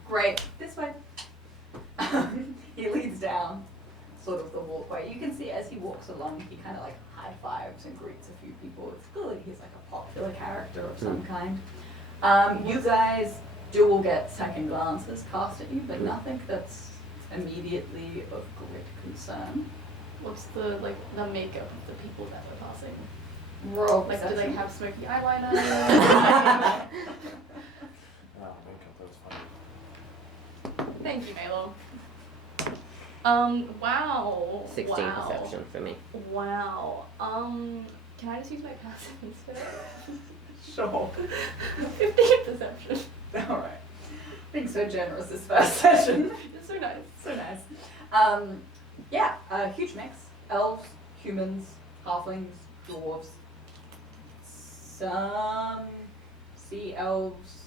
Great. This way. He leads down sort of the walkway. You can see as he walks along, he kind of like high fives and greets a few people. It's clearly he's like a popular character of some kind. You guys do all get second glances cast at you, but nothing that's immediately of great concern. What's the makeup of the people that we're passing? Roll Like, do they perception. have smoky eyeliner? Oh, makeup, that was funny. Thank you, Melo. Wow. 16 wow. perception for me. Wow. Can I just use my passive instead? Sure. 15 perception. All right. Being so generous this first session. It's so nice. So nice. Yeah, a huge mix. Elves, humans, halflings, dwarves, some sea elves,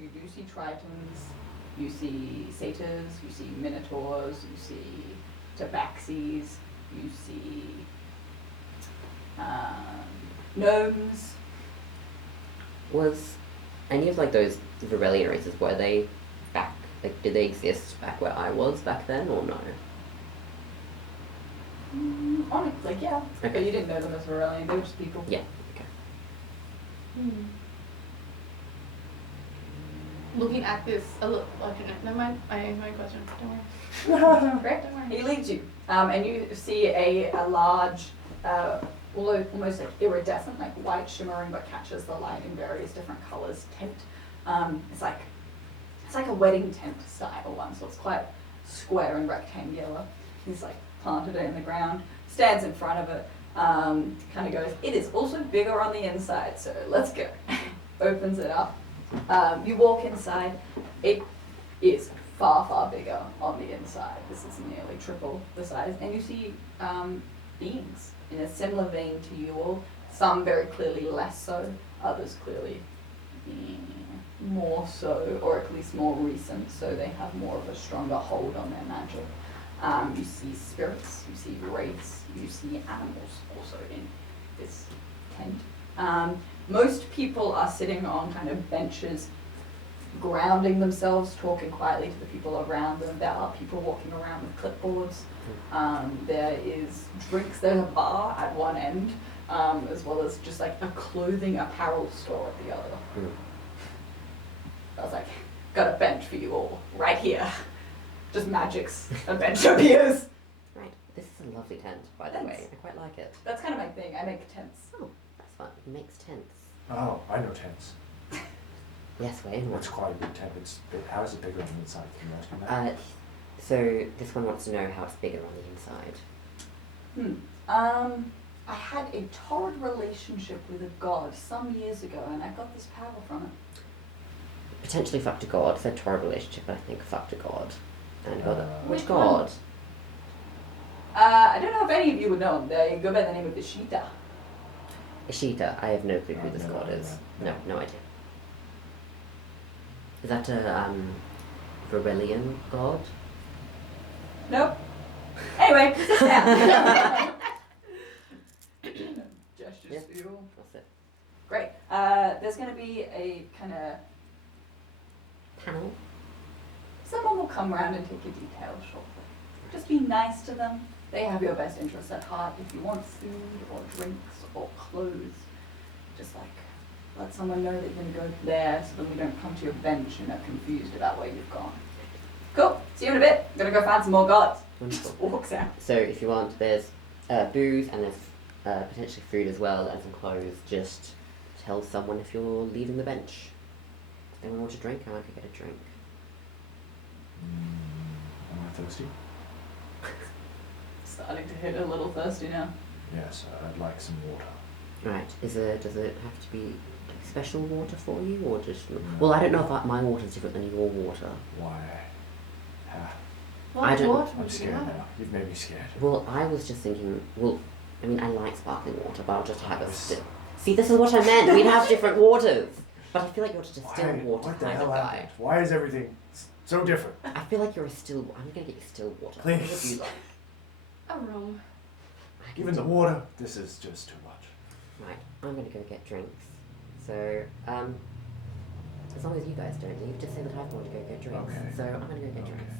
you do see tritons, you see satyrs, you see minotaurs, you see tabaxis, you see gnomes. Was any of like those Varelian races, were they back, like did they exist back where I was back then or no? Honestly, yeah. Okay. But you didn't know them as Varelian, they were just people. Yeah, okay. Looking at this, okay, never mind. I have my question. Don't worry. Correct? Don't worry. He leads you, and you see a large, almost like iridescent, like white shimmering, but catches the light in various different colors tent. It's like a wedding tent style one, so it's quite square and rectangular. He's like planted it in the ground, stands in front of it, kind of goes, it is also bigger on the inside, so let's go. Opens it up. You walk inside, it is far, far bigger on the inside. This is nearly triple the size. And you see beings in a similar vein to you all, some very clearly less so, others clearly more so, or at least more recent, so they have more of a stronger hold on their magic. You see spirits, you see wraiths, you see animals also in this tent. Most people are sitting on kind of benches, grounding themselves, talking quietly to the people around them. There are people walking around with clipboards. There is drinks, there's a bar at one end, as well as just like a clothing apparel store at the other. I was like, got a bench for you all, right here. Just magic's a bench appears. Right, this is a lovely tent, by the Thanks. way. I quite like it. That's kind of my thing, I make tents. Oh, that's fun. He makes tents. Oh, I know tents. Yes, Wayne. It's quite a big tent. How is it bigger on the inside? Can you ask me that? So this one wants to know how it's bigger on the inside. I had a torrid relationship with a god some years ago, and I got this power from it. Potentially fucked a god. Said torrid relationship, but I think fucked a god. And got which Which god? I don't know if any of you would know him. They go by the name of Ishita. Ishita. I have no clue who this No, god no, is. no. No idea. Is that a Varelian god? Nope. Anyway, sit down. Gestures Yeah. for you all. That's it. Great. There's going to be a kind of... Panel. Someone will come around and take your details shortly. Just be nice to them. They have your best interests at heart. If you want food or drinks or clothes, just like let someone know that you're going to go there so that we don't come to your bench and are confused about where you've gone. Cool. See you in a bit. I'm going to go find some more gods. Wonderful. Just walks out. So if you want, there's booze and there's potentially food as well and some clothes. Just tell someone if you're leaving the bench. If anyone wants a drink, I might go get a drink. Am I thirsty? Starting to hit a little thirsty now. Yes, I'd like some water. Right. Does it have to be like special water for you or just? Well, I don't know if my water is different than your water. Why? Ah, What I don't- water I'm would you scared have? now. You've made me scared. Well, I was just thinking. Well, I mean, I like sparkling water, but I'll just have a still. See, this is what I meant. We'd have different waters. But I feel like you're just a still water What the kind of hell guy. happened? Why is everything so different? I feel like you're a still. I'm gonna get you still water. Please. What would you like? A rum. I can Even the do- water, this is just too much. Right, I'm gonna go get drinks. So, as long as you guys don't leave, just say that I've gone to go get drinks. Okay. So I'm gonna go get Okay. drinks.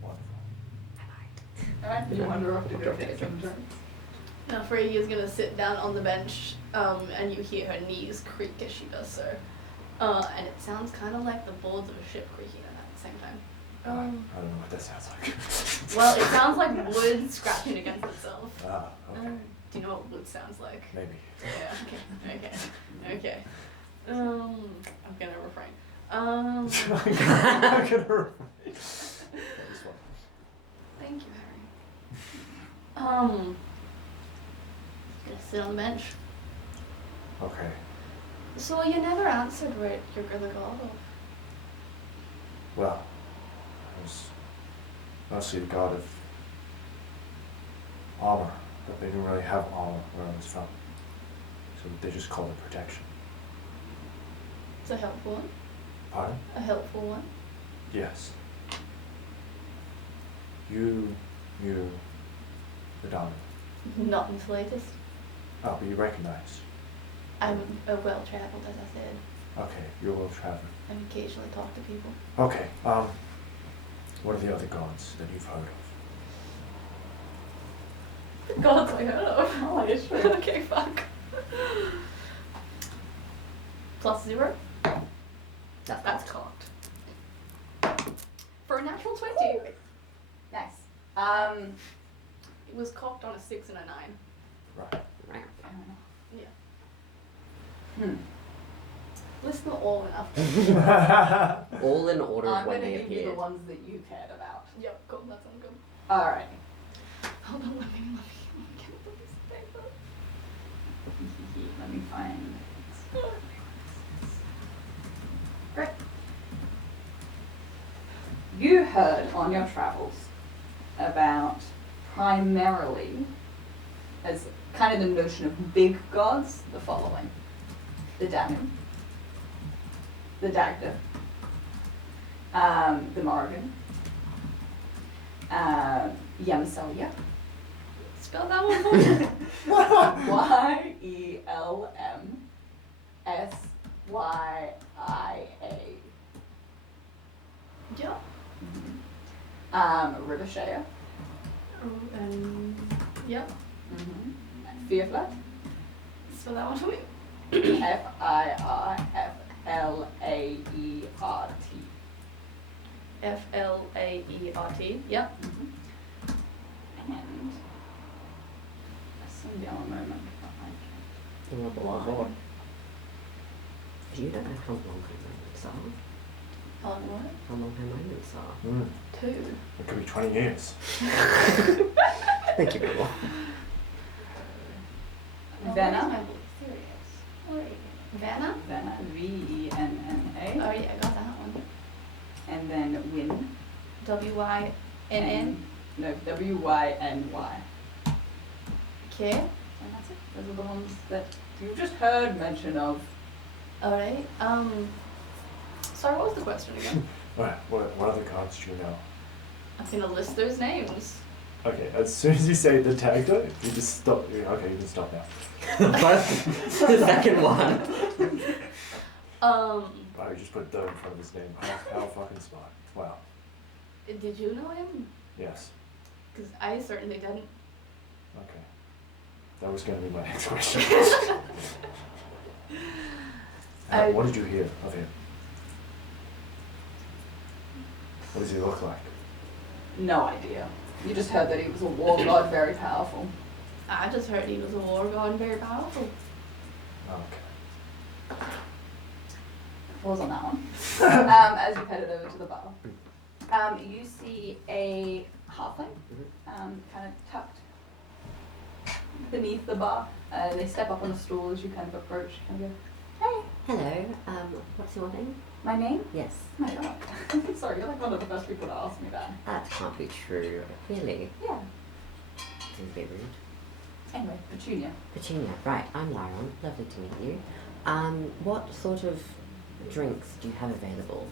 Wonderful. Bye Alright, you wander off to go get some drinks. Now Freya is gonna sit down on the bench, and you hear her knees creak as she does so. And it sounds kind of like the boards of a ship creaking at the same time. I don't know what that sounds like. Well, it sounds like wood scratching against itself. Ah, okay. Do you know what wood sounds like? Maybe. Yeah, okay. I'm gonna refrain. I'm gonna refrain. That was fun. Thank you, Harry. Gonna sit on the bench. Okay. So you never answered where you're gonna go. Well, I was mostly the god of armor, but they didn't really have armor where I was from. So they just called it protection. It's a helpful one. Pardon? A helpful one. Yes. The dominant. Not in the latest. Oh, but you recognize. I'm a well-traveled, as I said. Okay, you're well traveled. I occasionally talk to people. Okay, what are the other gods that you've heard of? Gods I heard of. Oh, it's true. Okay, fuck. +0. That's cocked. For a natural 20. Nice. It was cocked on a 6 and a 9. Right. Right. Fair enough. Yeah. Hmm. List not all enough. All in order I'm of when going to they give you the appeared. ones that you cared about. Yep, cool, that sounds good. Alright. Hold on, let me get a piece of paper. Let me find. Great. You heard on your travels about primarily, as kind of the notion of big gods, the following: the Danu, the Dagda, the Morrigan, Yamsalia. Spell that one for me. Yelmsia. Yeah. Ricochet. Yep. Fearflat. Spell that one for me. Firflaeert. Flaeert. Yep. And a singular moment, but I Oh, boy. You don't know how long her moments are. On what? How long her moments are. 2. It could be 20 years. Thank you, Bill. Venna. Serious. Wait. Vanna? Venna, Venna. Oh yeah, I got that one. And then Win. Wynn. No, Wyny. Okay. And that's it. Those are the ones that you just heard mention of. Alright. Sorry, what was the question again? What other gods do you know? I'm gonna list those names. Okay, as soon as you say the tag though, you just stop. Okay, you can stop now. The second one. Oh, you just put the in front of his name. How fucking smart. Wow. Did you know him? Yes. Because I certainly didn't. Okay. That was going to be my next question. What did you hear of him? What does he look like? No idea. You just heard that he was a war god, very powerful. I just heard he was a war god and very powerful. Okay. Pause on that one. As you headed over to the bar. You see a halfling, kind of tucked beneath the bar. They step up on a stool as you kind of approach and go, "Hey, Hello, what's your name? my name?" Yes. Oh my god. Sorry, you're like one of the first people to ask me that. That can't be true. Really? Yeah. Seems a bit rude. Anyway, Petunia. Petunia, right, I'm Lyron. Lovely to meet you. What sort of drinks do you have available?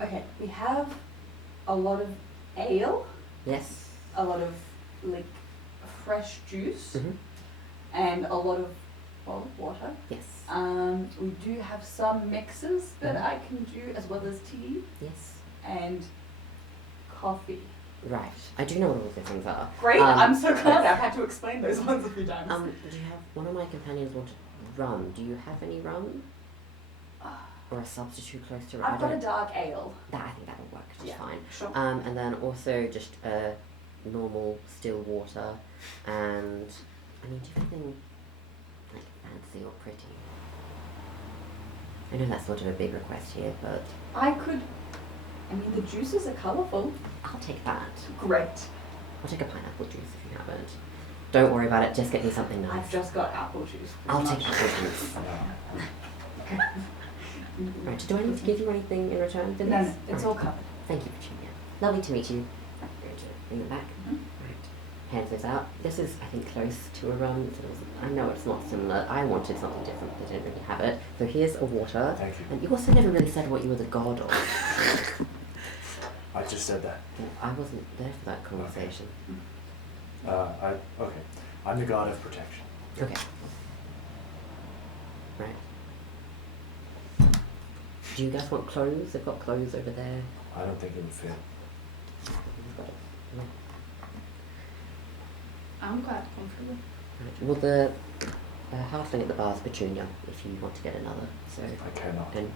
Okay, we have a lot of ale, Yes. a lot of like fresh juice, Mm-hmm. and a lot of water. Yes. We do have some mixes that I can do as well as tea Yes. and coffee. Right. I do know what all of those things are. Great, I'm so glad I've had to explain those ones a few times. Do you have one of my companions wanted rum? Do you have any rum? Or a substitute close to it? I've got a dark ale. I think that'll work just Yeah, fine. sure. And then also just normal still water, and I mean, do you have anything like fancy or pretty? I know that's sort of a big request here, but I mean, the juices are colourful. I'll take that. Great. I'll take a pineapple juice if you haven't. Don't worry about it, just get me something nice. I've just got apple juice. I'll pretty take much. apple juice. Right, do I need to give you anything in return for this? No, it's all Right. covered. Thank you, Virginia. Lovely to meet you. I'm going to bring it back. Mhm. Right. Hands this out. This is, I think, close to a rum. So I know it's not similar. I wanted something different, but they didn't really have it. So here's a water. Thank you. And you also never really said what you were the god of. I just said that. I wasn't there for that conversation. Okay. I'm the god of protection. Okay. Right. Do you guys want clothes? They've got clothes over there. I don't think it would fit. You've got it. Right. I'm quite comfortable. Right. Well, the halfling at the bar is Petunia, if you want to get another. So. I cannot. And,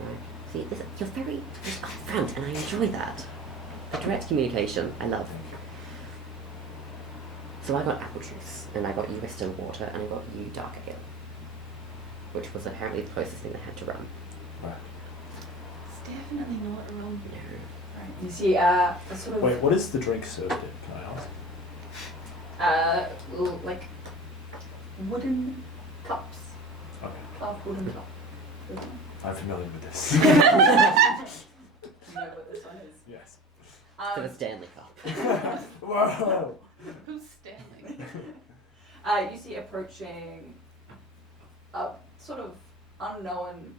right. See, you're very upfront, and I enjoy that. The direct communication, I love. Thank you. So I got apple juice, and I got you still water, and I got you dark ale, which was apparently the closest thing they had to rum. Right. It's definitely not rum. No. Right. You see, a sort of Wait, what is the drink served in? Can I ask? like wooden cups, Okay. carved wooden cups. I'm familiar with this. You know what this one is. Yes. For the Stanley Cup. Whoa! Who's standing? You see approaching a sort of unknown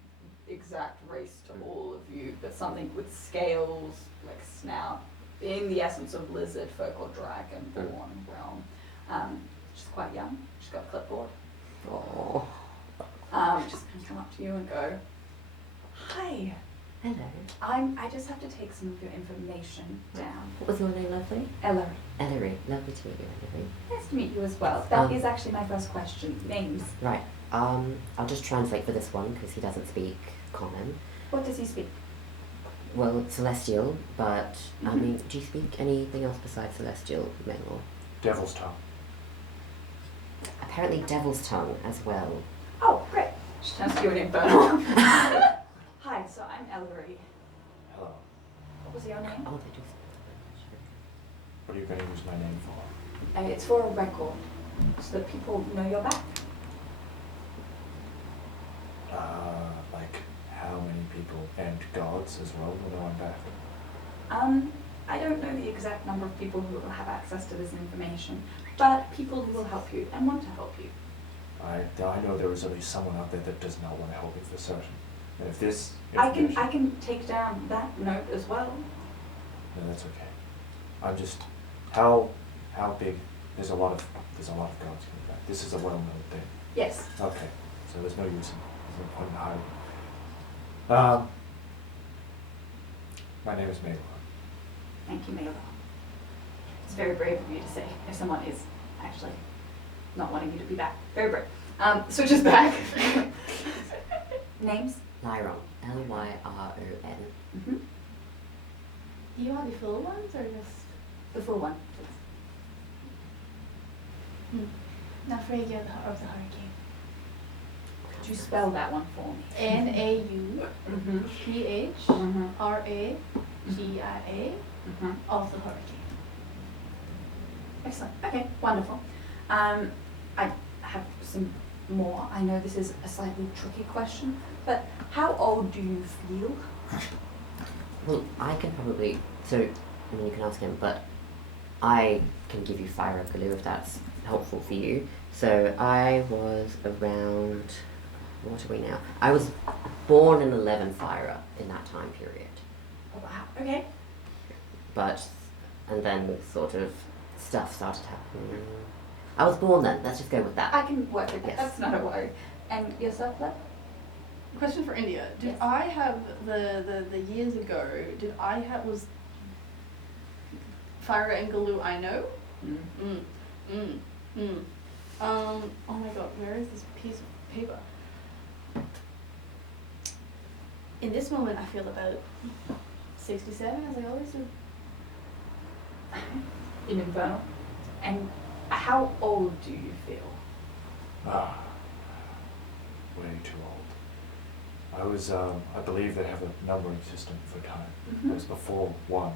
exact race to all of you, but something with scales, like snout, in the essence of lizard folk or dragonborn realm. She's quite young. She's got a clipboard. Oh. Just gonna come up to you and go, "Hi, Hello. I just have to take some of your information down." What was your name, lovely? Ellery. Ellery. Lovely to meet you, Ellery. Nice to meet you as well. That Um, is actually my first question. Names. Right. I'll just translate for this one because he doesn't speak common. What does he speak? Well, celestial, but I mean, do you speak anything else besides celestial, male? Or Devil's tongue. apparently devil's tongue as well. Oh, great. She turns to you in Infernal. Hi, so I'm Ellery. Hello. What was your name? Oh, they do. What are you going to use my name for? It's for a record, so that people know you're back. Like how many people and gods as well will know I'm back? I don't know the exact number of people who will have access to this information, but people who will help you and want to help you. I know there is at least someone out there that does not want to help me for certain. And if this I information... can take down that note as well. No, that's okay. I'm just How big? There's a lot of guards coming back. This is a well-known thing. Yes. Okay, so there's no point in hiding. My name is Mabel. Thank you, Mabel. It's very brave of you to say if someone is actually not wanting you to be back. Very brave. Switches back. Names? Lyron. Lyron. Mm-hmm. Do you want the full ones or just? The full one. Naufragia of the Hurricane. Could you spell that one for me? Nauphragia of the Hurricane. Excellent. Okay, wonderful. I have some more. I know this is a slightly tricky question, but how old do you feel? Well, I can probably, so, I mean, you can ask him, but I can give you Fire Galoo if that's helpful for you. So I was around, what are we now? I was born in 11 Fire in that time period. Oh, wow. Okay. But, and then sort of stuff started happening. I was born then, let's just go with that. I can work with that. Yes. That's not a worry. And yourself, Lev? Question for India. Did Yes. I have the years ago, was Fire and Galoo I know? Oh my god, where is this piece of paper? In this moment I feel about 67 as I always do. In Infernal. And how old do you feel? Way too old. I was, I believe they have a numbering system for time. Mhm. It was before 1,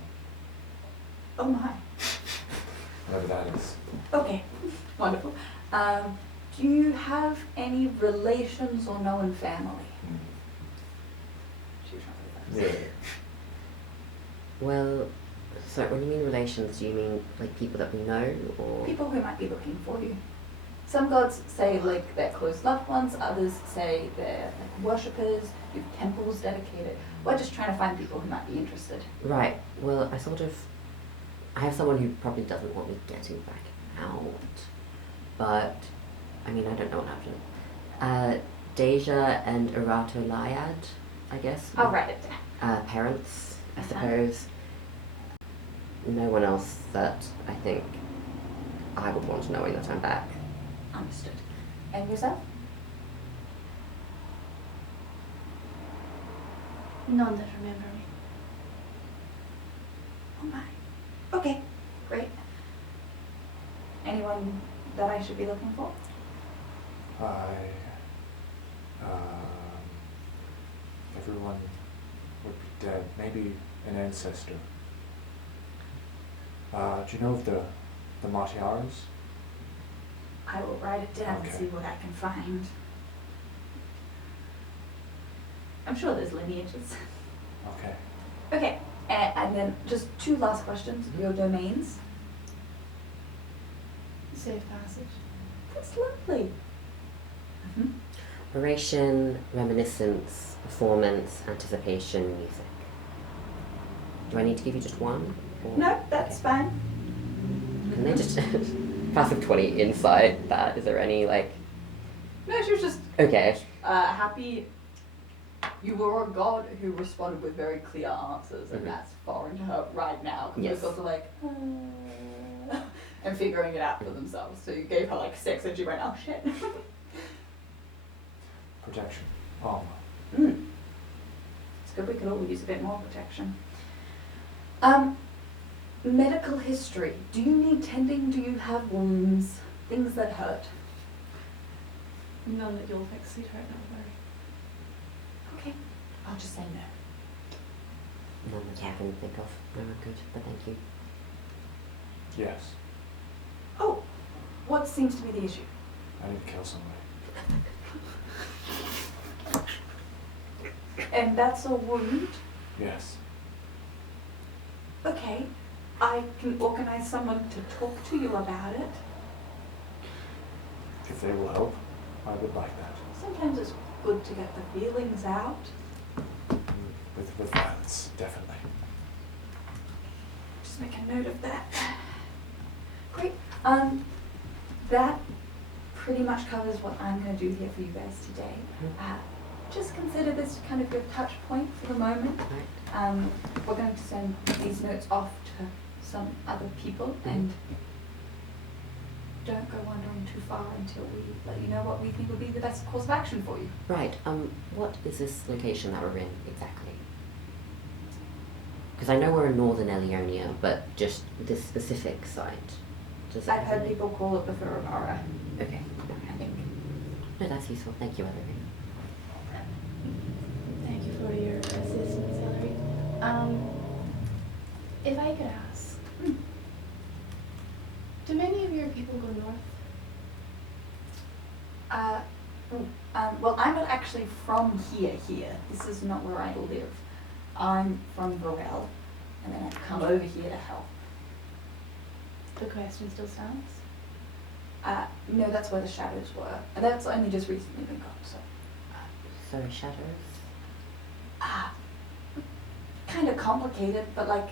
Oh my. whatever that is. Okay. Wonderful. Do you have any relations or known family? She was trying to do that. Yeah. Well, so when you mean relations, do you mean like people that we know, or? People who might be looking for you. Some gods say like they're close loved ones, others say they're like worshippers, you have temples dedicated. We're just trying to find people who might be interested. Right, well, I have someone who probably doesn't want me getting back out, but, I mean, I don't know what happened. Deja and Erato Lyad, I guess. I'll write it down. Parents, I Uh-huh. suppose. No one else that I think I would want knowing that I'm back. Understood. And yourself? None that remember me. Oh my. Okay, great. Anyone that I should be looking for? Everyone would be dead. Maybe an ancestor. Do you know of the Martiaras? I will write it down and Okay. see what I can find. I'm sure there's lineages. Okay. Okay, and then just 2 last questions. Your domains? Safe passage. That's lovely. Mm-hmm. Oration, reminiscence, performance, anticipation, music. Do I need to give you just one? Or? No, that's Okay. fine. Can they just passive 20 inside that? Is there any like? No, she was just Okay. happy. You were a god who responded with very clear answers, and Mhm. that's foreign to her right now. Because Yes. those gods are like, and figuring it out for themselves. So you gave her like 6, and she went, oh shit. Protection. Armor. It's good. We could all use a bit more protection. Medical history. Do you need tending? Do you have wounds? Things that hurt? None that you'll fix, sweetheart, don't worry. Okay. I'll just say no. None that I can think of. No, I'm good, but thank you. Yes. Oh, what seems to be the issue? I need to kill somebody. And that's a wound? Yes. Okay. I can organize someone to talk to you about it. If they will help, I would like that. Sometimes it's good to get the feelings out. With violence, definitely. Just make a note of that. Great. That pretty much covers what I'm going to do here for you guys today. Just consider this kind of your touch point for the moment. Right. We're going to send these notes off to some other people, and don't go wandering too far until we let you know what we think would be the best course of action for you. Right. What is this location that we're in exactly? Because I know we're in Northern Elionia, but just this specific site. Does that I've have heard any- people call it the Forewarned. Okay. I think. No, that's useful. Thank you, Ellery. Thank you for your assistance, Hillary. If I could ask, do many of your people go north? Well, I'm not actually from here. This is not where I live. I'm from Varel, and then I've come over here to help. The question still stands. No, that's where the shadows were. And that's only just recently been gone, so. So shadows. Kind of complicated, but like, Were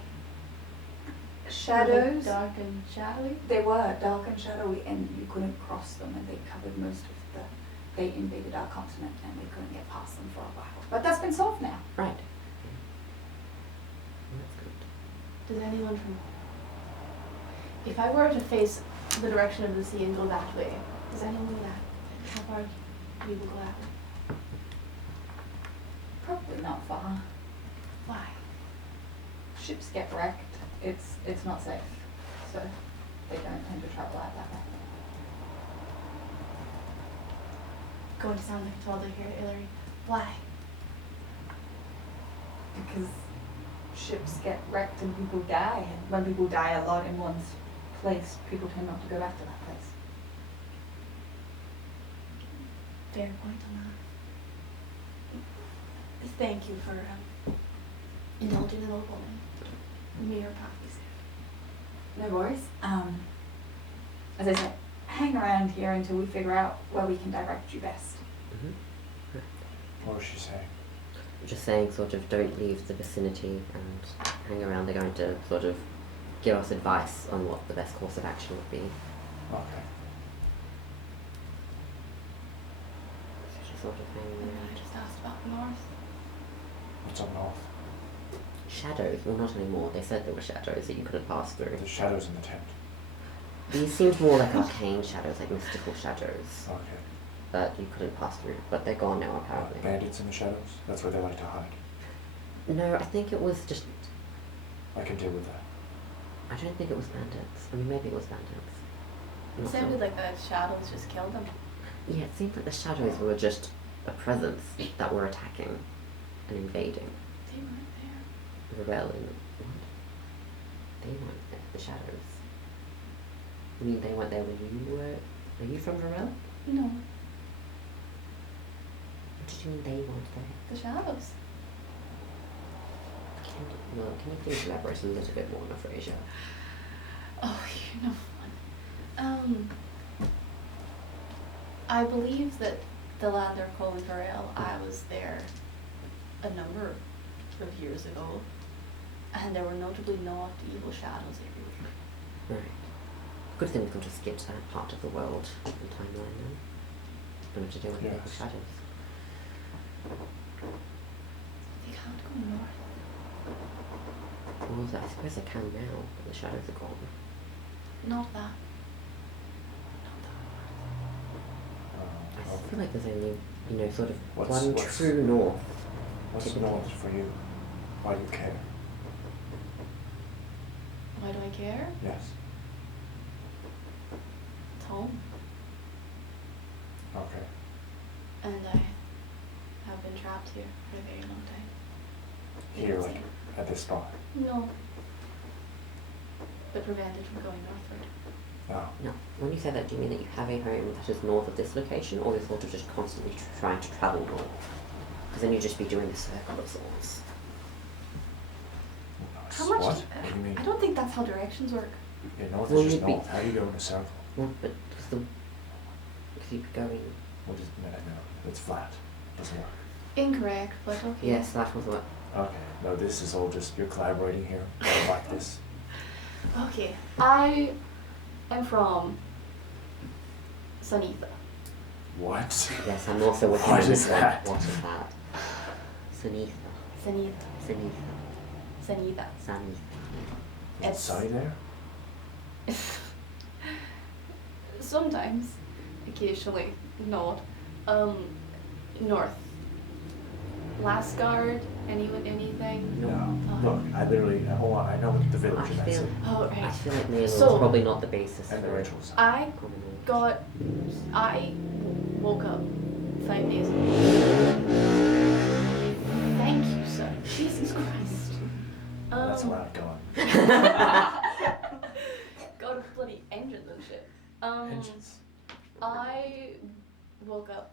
they shadows, dark and shadowy? they were dark and shadowy, and you couldn't cross them, and they covered most of they invaded our continent, and we couldn't get past them for a while. But that's been solved now. Right. That's good. Does anyone from... If I were to face the direction of the sea and go that way, does anyone that... How far do people go that way? Probably not far. Why? Ships get wrecked. It's not safe, so they don't tend to travel out that way. Going to sound like a toddler here, Hillary. Why? Because ships get wrecked and people die. And when people die a lot in one place, people tend not to go back to that place. Fair point on that. Thank you for indulging an old woman. Me or coffee. No worries. As I said, hang around here until we figure out where we can direct you best. What was she saying? Just saying, sort of, don't leave the vicinity and hang around. They're going to sort of give us advice on what the best course of action would be. Okay. So just sort of hanging And around. I just asked about the north. What's up north? Shadows? Well, not anymore. They said there were shadows that you couldn't pass through. The shadows in the tent. These seemed more like arcane shadows, like mystical shadows Okay. that you couldn't pass through. But they're gone now, apparently. Bandits in the shadows? That's where they like to hide. No, I think it was just... I can deal with that. I don't think it was bandits. I mean, maybe it was bandits. I'm It not sounded sure. like the shadows just killed them. Yeah, it seemed like the shadows were just a presence that were attacking and invading. They weren't there. Rebelling. What? They weren't there, the shadows. You mean they weren't there when you were... Are you from Varel? No, What did you mean they weren't there? the shadows. Can you please elaborate a little bit more on Fraser? Oh, you're no fun. I believe that the land they're calling Varel, I was there a number of years ago, and there were notably not evil shadows everywhere. Right. Good thing we could have skipped that part of the world and timeline then. Don't have to deal with the Yes. shadows. They can't go north. Well, I suppose they can now, but the shadows are gone. Not that. I feel like there's only, sort of What's- one what's- true north. What's Typically. north for you? Why do you care? Why do I care? Yes. It's home. Okay. And I have been trapped here for a very long time. Here, like, at this spot? No. But prevented from going northward. No. No. When you say that, do you mean that you have a home that is north of this location, or you're sort of just constantly trying to travel north? Because then you'd just be doing a circle of sorts. How much? What? What do you mean? I don't think that's how directions work. Yeah, north Well, is just you'd be- north. How do you go in a circle? Well, but because you'd be going... What is, no, it's flat. Doesn't work. Incorrect, but okay. Yes, that was what... Okay. No, this is all just, you're collaborating here. I don't like this. Okay. I I'm from Sunitha. What? Yes, I'm also with you What on is this one. that? What is that? Sunitha. Sunitha. Sunitha. Sunitha. Sunitha. Is it It's- sunny there? Sometimes, occasionally, not. North. Lasgard, anything? No. Look, I literally, I know the village I and that's feel, it. Oh, I right. feel like Neil So- is probably not the basis And the for rituals. I combination. woke up 5 days ago. Thank you, sir. Jesus Christ. That's a loud gun. God, bloody engines and shit. Engines. I woke up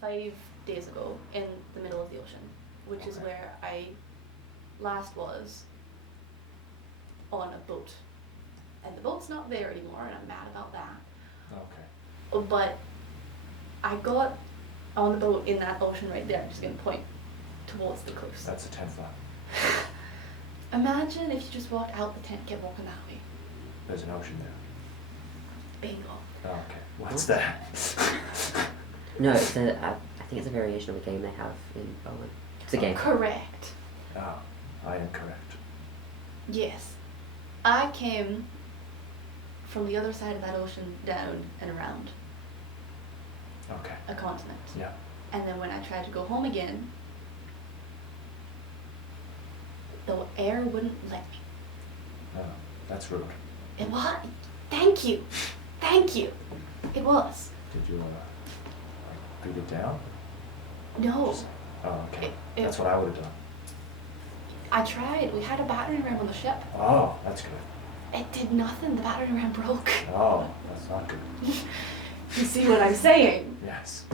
5 days ago in the middle of the ocean, which is Okay. where I last was on a boat. And the boat's not there anymore, and I'm mad about that. Okay. But I got on the boat in that ocean right there. I'm just gonna point towards the cliffs. That's a 10 flat. Imagine if you just walked out the tent, kept walking that way. There's an ocean there. Bingo. Oh, okay. What's that? No, it's I think it's a variation of a game they have in Bowen. It's a game. Correct. Oh, I am correct. Yes. I came from the other side of that ocean down and around Okay. a continent. Yeah. And then when I tried to go home again, the air wouldn't let me. Oh, that's rude. It was. Thank you. Thank you. It was. Did you beat it down? No. Just- oh, okay. It- That's what I would have done. I tried. We had a battering ram on the ship. Oh, that's good. It did nothing. The battering ram broke. Oh, that's not good. You see what I'm saying? Yes.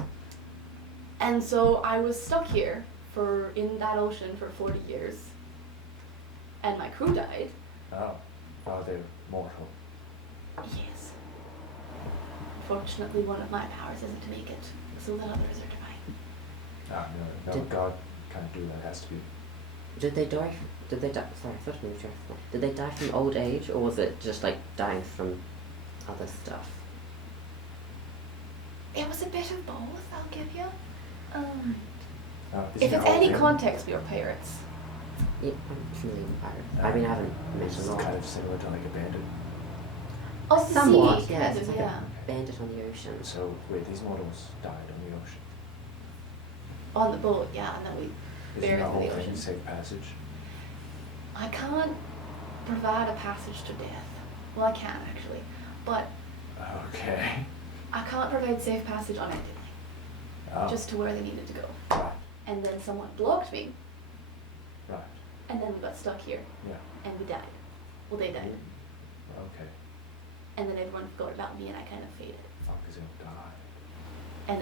And so I was stuck here in that ocean for 40 years. And my crew died. Oh, they're mortal. Yes. Fortunately, one of my powers isn't to make it, so the others are divine. Ah, no, Did- God can't do that. It has to be. Did they die? Sorry, I thought I moved your thought. Did they die from old age, or was it just like dying from other stuff? It was a bit of both, I'll give you. Isn't If it it's all any him? context, we are pirates. Yeah, I'm familiar with pirates. I mean, I haven't met It's a lot. kind of similar to like a bandit. Of the Somewhat, sea, yes. kind It's of, like yeah. a bandit on the ocean. So wait, these mortals died on the ocean. On the boat, yeah, and then we Isn't buried that in whole the thing ocean. safe passage? I can't provide a passage to death. Well, I can actually, but Okay. I can't provide safe passage unendingly, Oh, just to where they needed to go. right, And then someone blocked me, right. and then we got stuck here, Yeah. and we died. Well, they died. Okay. And then everyone forgot about me, and I kind of faded. Fuck, is it died? And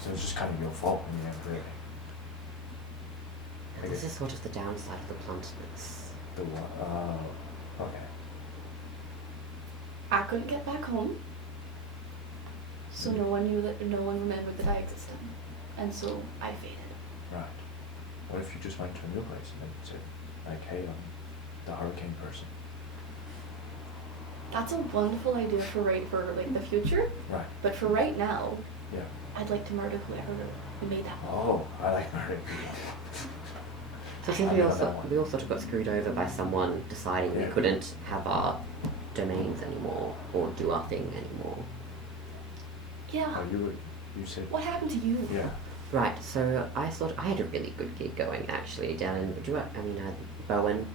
So it's just kind of your fault in the end, really. This is sort of the downside of the bluntness. The what? Oh, okay. I couldn't get back home, so no one remembered that I existed, and so I faded. Right. What if you just went to a new place and then said, like, hey, I'm the hurricane person? That's a wonderful idea for like the future, Right. but for right now, Yeah. I'd like to murder whoever made that. Oh, I like murdering people. So I think I we know all that one. sort of got screwed over by someone deciding we Yeah. couldn't have our domains anymore or do our thing anymore. Yeah. Oh, you said. What happened to you? Yeah. Right, so I had a really good gig going actually down in Bowen.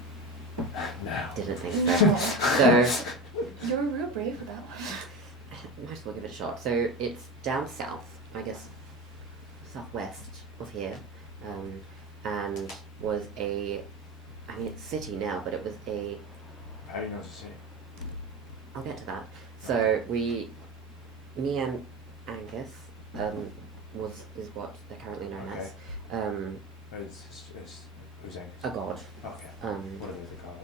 No. Didn't think No. so. So You were real brave for that one. might as well give it a shot. So it's down south, I guess, southwest of here, and was it's city now, but it was How do you know it's a city? I'll get to that. So me and Angus, is what they're currently known Okay. as, Who's Angus? a god. Okay. Um, What are they called?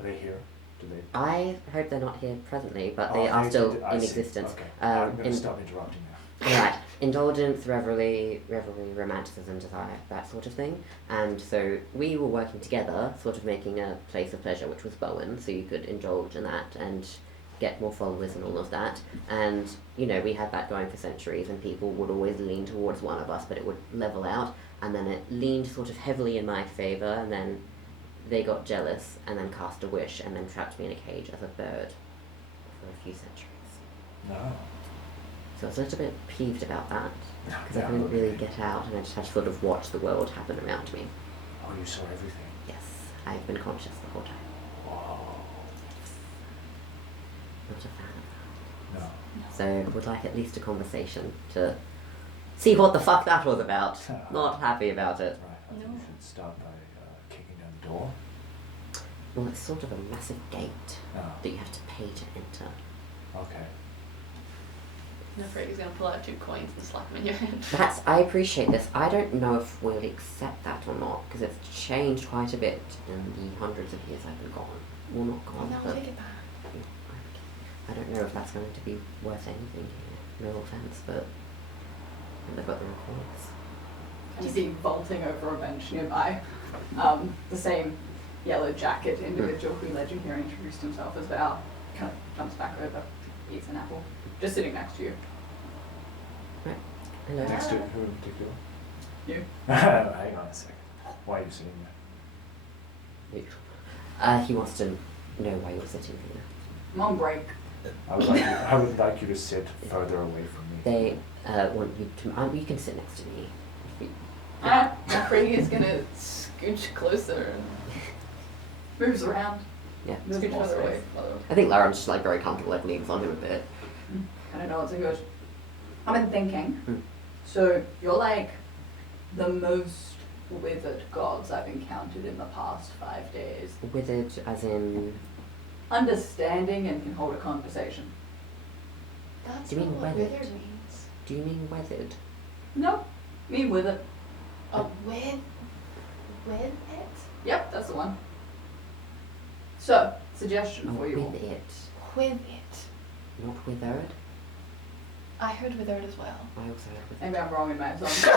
Are they here? Do they? I hope they're not here presently, but Oh, they are still I in see. existence. Okay. I'm going to in- stop interrupting now. Right, indulgence, revelry, romanticism, desire, that sort of thing. And so we were working together, sort of making a place of pleasure, which was Bowen, so you could indulge in that and get more followers and all of that. And, you know, we had that going for centuries, and people would always lean towards one of us, but it would level out, and then it leaned sort of heavily in my favour, and then they got jealous, and then cast a wish, and then trapped me in a cage as a bird for a few centuries. No. So I was a little bit peeved about that, because I Yeah. couldn't really get out, and I just had to sort of watch the world happen around me. Oh, you saw everything. Yes, I've been conscious the whole time. Wow. Not a fan of that. No. So would like at least a conversation to see what the fuck that was about. Not happy about it. Right. I think No. you should start by kicking down the door. Well, it's sort of a massive gate No. that you have to pay to enter. Okay. I'm afraid he's gonna pull out 2 coins and slap them in your hand. I appreciate this. I don't know if we'll accept that or not, because it's changed quite a bit in the hundreds of years I've been gone. Well, not Well, gone, now but take it back. I don't know if that's going to be worth anything here. No offense, but they've got the records. You see vaulting over a bench nearby, the same yellow jacket individual who led you here and introduced himself as Val, kind of jumps back over, eats an apple, just sitting next to you. Hello. Next to who in particular? You. Hang on a second. Why are you sitting there? He wants to know why you're sitting here. I'm on break. I would like you to sit further away from me. They want you to. You can sit next to me. I'm afraid he's gonna scooch closer and moves around. Yeah. Scooch more further away. space. Further away. I think Lauren's just like very comfortable, like leans on him a bit. I don't know what to go. I've been thinking. Hmm. So you're like the most withered gods I've encountered in the past 5 days. Withered, as in. Understanding and can hold a conversation. That's Do you not mean what weathered? withered means. Do you mean weathered? Nope. Me with it. Oh, with it? Yep, that's the one. So, suggestion for you all. with it, With it. not withered. I heard withered as well. I also heard with. Maybe I'm wrong in my assumption.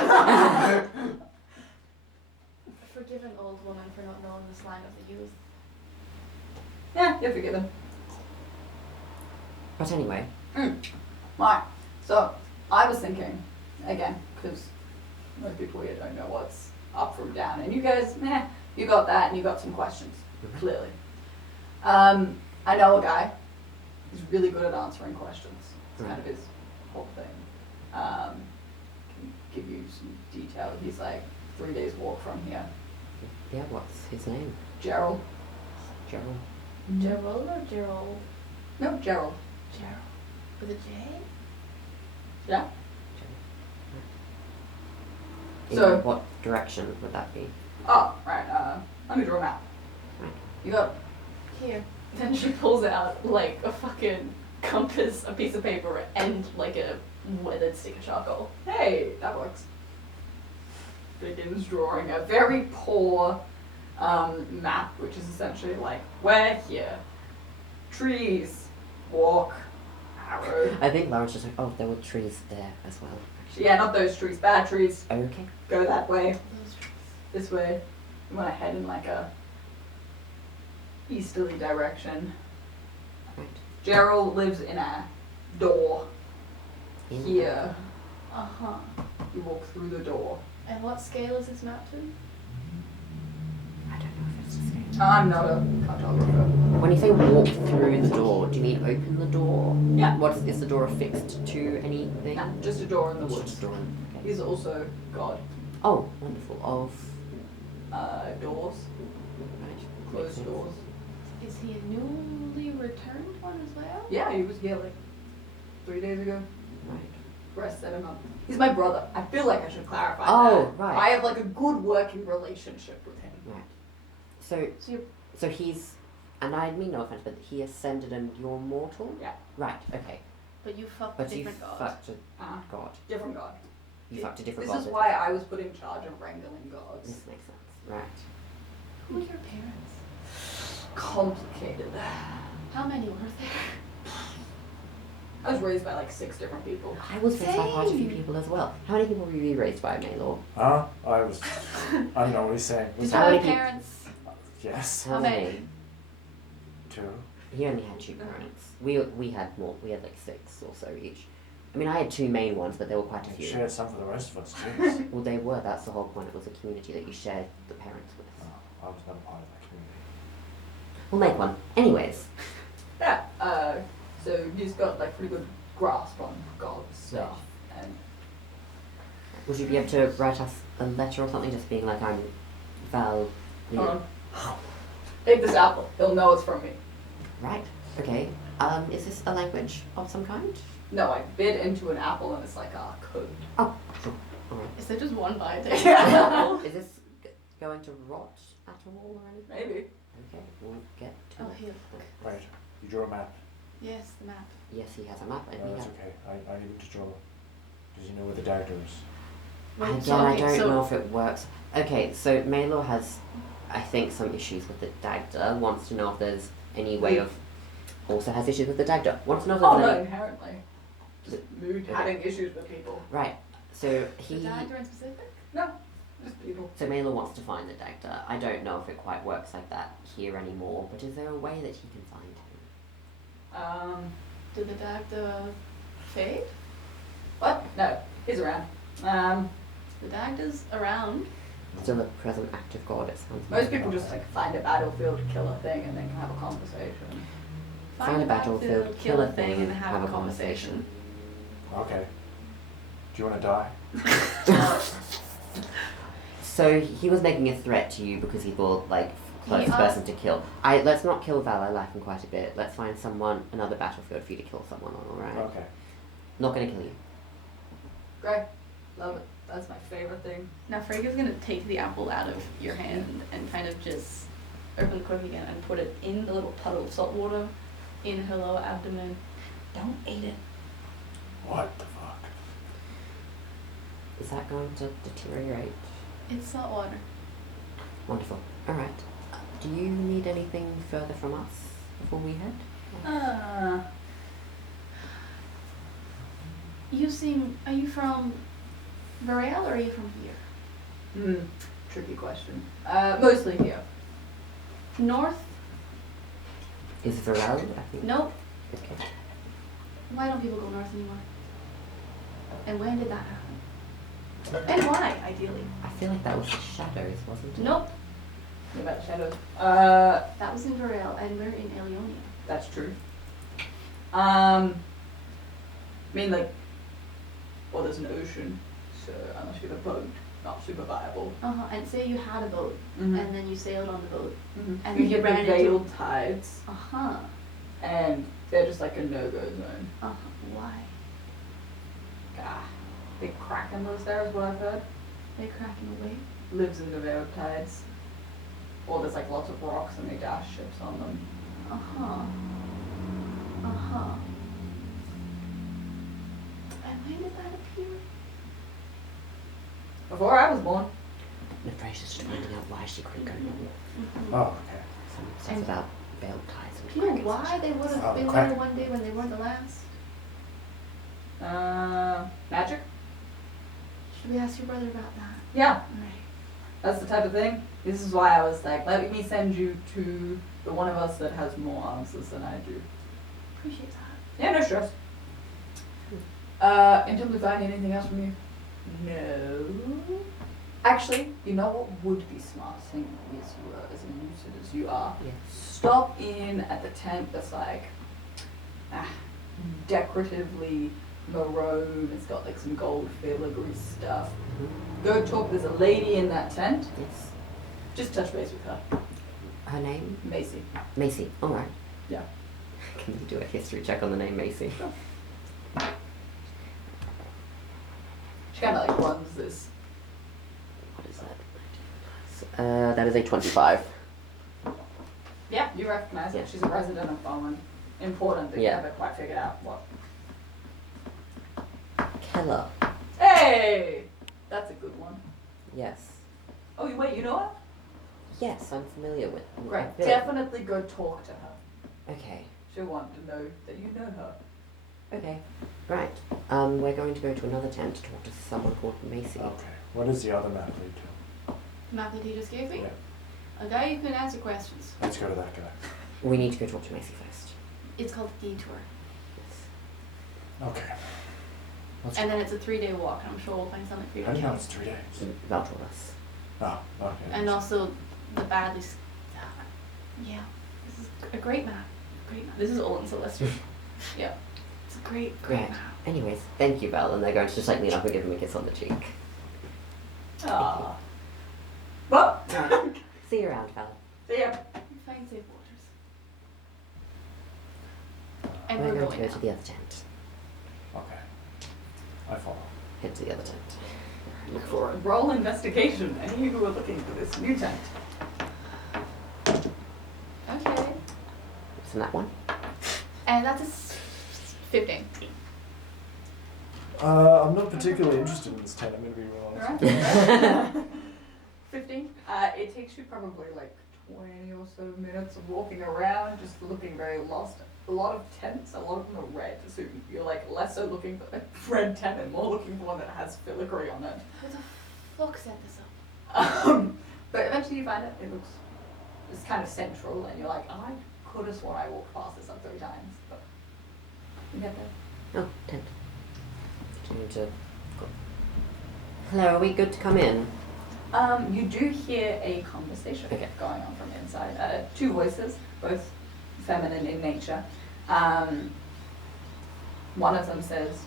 Forgive an old woman for not knowing the slang of the youth. Yeah, you're forgiven. But anyway, Right. So, I was thinking, again, because most people here don't know what's up from down, and you guys, you got that, and you got some questions, clearly. I know a guy who's really good at answering questions. It's kind of his whole thing. Can give you some detail. He's like 3 days walk from here. yeah, what's his name? Gerald. Gerald. Gerald or Gerald? No, Gerald. Gerald. With a J? Yeah. In So- what direction would that be? Oh, right. Let me draw a map. Right. You got. Here. Then she pulls out like a fucking compass, a piece of paper, and like a weathered stick of charcoal. Hey, that works. Begins drawing a very poor map, which is essentially like, we're here. Trees, walk, arrow. I think Lauren's just like, oh, there were trees there as well. Actually. Yeah, not those trees, bad trees. Okay. Go that way, Those trees. this way. You want to head in like a easterly direction. Right. Gerald lives in a door In- here. Uh-huh. You walk through the door. And what scale is this map to? I don't know if it's the same. I'm not a cartographer. When you say walk through the door, do you mean open the door? Yeah. Is the door affixed to anything? Nah, just a door in the It's woods. just a door. Okay. He's also God. Oh, wonderful. Of Doors, right. Makes closed sense. doors. Is he a newly returned one as well? Yeah, he was here like 3 days ago. Right. Rest set him up. He's my brother. I feel like I should clarify Oh, that. right. I have like a good working relationship with him. Right. So So you're so he's, and I mean no offense, but he ascended and you're mortal. Yeah. Right. Okay. but you fucked But a you different god. fucked a Uh, god. different God. You fucked a different This god. is why I was put in charge of wrangling gods. This makes sense. Right. Who were your parents? Complicated. How many were there? I was raised by like 6 different people. I was raised by quite a few Same. people as well. How many people were you raised by, Maylor? Huh? I was. I don't know what he's saying. Did you How many have people- parents? Yes. How many? 2. He only had 2 parents. We had more. We had like 6 or so each. I mean, I had 2 main ones, but there were quite a few. Share some for the rest of us, too. Well, they were. That's the whole point. It was a community that you shared the parents with. Oh, I was never part of that community. We'll make one. Anyways. Yeah. So he's got like pretty good grasp on God's stuff, and Would you be able to write us a letter or something, just being like, I'm Val. hold on. Take this apple. He'll know it's from me. Right. Okay. Is this a language of some kind? No, I bit into an apple and it's like a code. Oh, sure. Alright. Is there just one bite? Is this going to rot at all or anything? Maybe. Okay, we'll get to Oh, it. here. Right, you draw a map. Yes, the map. Yes, he has a map, and No, we that's have. okay. I need him to draw. Does he know where the dagger is? Again, I don't know if it works. Okay, so Maylor has, I think, some issues with the Dagda. Wants to know if there's any way of. Also has issues with the Dagda. Wants to know if there's Oh no, any. inherently. Just mood Okay. having issues with people. Right. So The he. dagger in specific? No, just people. So Maylor wants to find the Dagda. I don't know if it quite works like that here anymore. But is there a way that he can find him? Did the dagger fade? What? No, he's around. The dagger's around. Still a present active god. It sounds. Most people just like find a battlefield, kill a thing, and then can have a conversation. Find a battlefield, kill a thing, and have a conversation. Okay. Do you want to die? So he was making a threat to you because he thought like closest person to kill. Let's not kill Val. I like him quite a bit. Let's find another battlefield for you to kill someone on. All right. Okay. Not gonna kill you. Great. Love it. That's my favorite thing. Now Freya's gonna take the apple out of your hand and kind of just open the cork again and put it in the little puddle of salt water in her lower abdomen. Don't eat it. What the fuck? Is that going to deteriorate? It's salt water. Wonderful. All right. Do you need anything further from us before we head? Are you from Boreal or are you from here? Tricky question. Mostly here. North? Is Varel? I think. Nope. Okay. Why don't people go north anymore? And when did that happen? And why, ideally? I feel like that was the shadows, wasn't it? Nope. What about the shadows? That was in Boreal and we're in Elionia. That's true. I mean, like, well, there's an ocean, so unless you have a boat, not super viable. And say you had a boat Mm-hmm. and then you sailed on the boat. And you you get ran the into- veiled tides, Uh-huh. and they're just like a no-go zone. Why? Big kraken lives there, is what I've heard. They're cracking away. Lives in the veiled tides. Or there's like lots of rocks and they dash ships on them. And when did that appear? Before I was born. Nephracia's just finding out why she couldn't go north. Oh, okay. Some stuff And- about veiled tides and Do you know krakens. why they would have Oh, been crack. there one day when they weren't the last? Magic? Should we ask your brother about that? Yeah, Right. that's the type of thing. This is why I was like, let me send you to the one of us that has more answers than I do. Appreciate that. Yeah, no stress. In terms of finding anything else from you? No. Actually, you know what would be smart, seeing as you are as lucid as you are? Yeah. Stop in at the tent that's like decoratively maroon. It's got like some gold filigree stuff. Go talk. There's a lady in that tent. Yes. Just touch base with her. Her name? Macy. Macy. All right. Yeah. Can you do a history check on the name Macy? She kind of like runs this. What is that? That is a 25. Yeah, you recognize Yeah. it. She's a resident of Forewarned. Important that you Yeah. haven't quite figured out what. Keller. Hey! That's a good one. Yes. Oh, wait, you know her? Yes, I'm familiar with. Great. I feel- Definitely go talk to her. Okay. She'll want to know that you know her. Okay. Right. We're going to go to another tent to talk to someone called Macy. Okay. What does the other map lead to? Map that he just gave me? Yeah. A guy who can answer questions. Let's go to that guy. We need to go talk to Macy first. It's called Detour. Yes. Okay. Let's And then it's a 3-day walk, and I'm sure we'll find something for you How to do you know do. it's 3 days? Val told us. Oh, okay. And also, the badly... Yeah, this is a great map. Great map. This is all in Celestial. Yeah. It's a great Right. map. Anyways, thank you, Val, and they're going to just like lean up and give him a kiss on the cheek. Aww. Well, Alright. See you around, Val. see ya. Find safe waters. And We're we're going going to go now. to the other tent. Okay. I follow. Head to the other tent. Look for it. Roll investigation. Any of you who are looking for this new tent. Okay. It's in that one. And that's a 15. I'm not particularly interested in this tent, I'm going to be real honest. Alright. 15. It takes you probably like 20 or so minutes of walking around, just looking very lost. A lot of tents, a lot of them are red, so you're like less so looking for a red tent and more looking for one that has filigree on it. Who the fuck set this up? But eventually you find it, it's kind of central, and you're like, I could have sworn I walked past this like 3 times, but you get there. Oh, tent. Continue to go. Hello, are we good to come in? You do hear a conversation Okay. going on from inside. 2 voices, both feminine in nature. One of them says,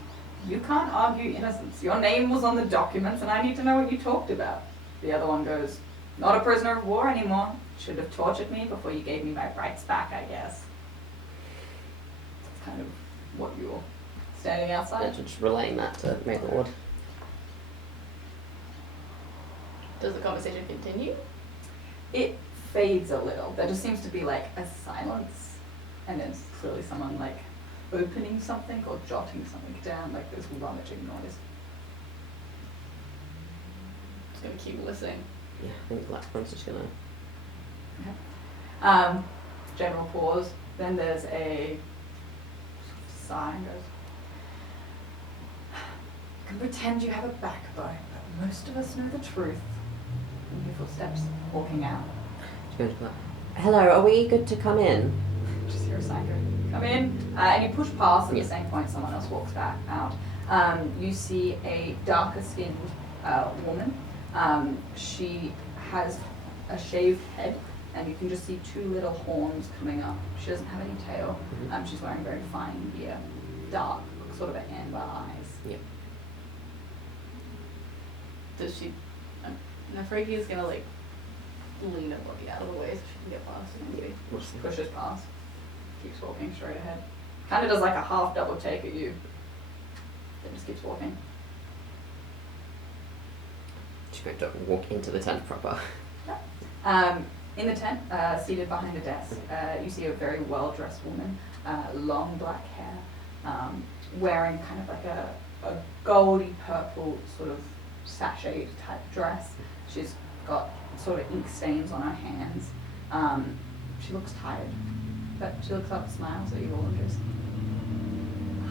"You can't argue innocence. Your name was on the documents and I need to know what you talked about." The other one goes, "Not a prisoner of war anymore. Should have tortured me before you gave me my rights back, I guess." That's kind of what you're standing outside. Just relaying that to May Lord. Does the conversation continue? It fades a little. There just seems to be like a silence, and then clearly someone like opening something or jotting something down, like this rummaging noise. Just gonna keep listening. Yeah, I think Blackburn's just gonna. General pause. Then there's a sigh and goes, "You can pretend you have a backbone, but most of us know the truth." And your footsteps walking out. She's going to go. Hello, are we good to come in? Just hear a sign go, "Come in," and you push past. At Yeah. the same point, someone else walks back out. You see a darker skinned woman. She has a shaved head, and you can just see 2 little horns coming up. She doesn't have any tail. Mhm. She's wearing very fine gear, dark, sort of amber eyes. Yep. Does she... Nafriki is gonna like lean a body out of the way so she can get past it. Maybe. We'll see. Pushes past, keeps walking straight ahead. Kind of does like a half double take at you, then just keeps walking. She's going to walk into the tent proper. In the tent, seated behind a desk, you see a very well-dressed woman, long black hair, wearing kind of like a goldy purple sort of sachet type dress. She's got sort of ink stains on her hands. She looks tired, but she looks up, smiles at you all, and goes,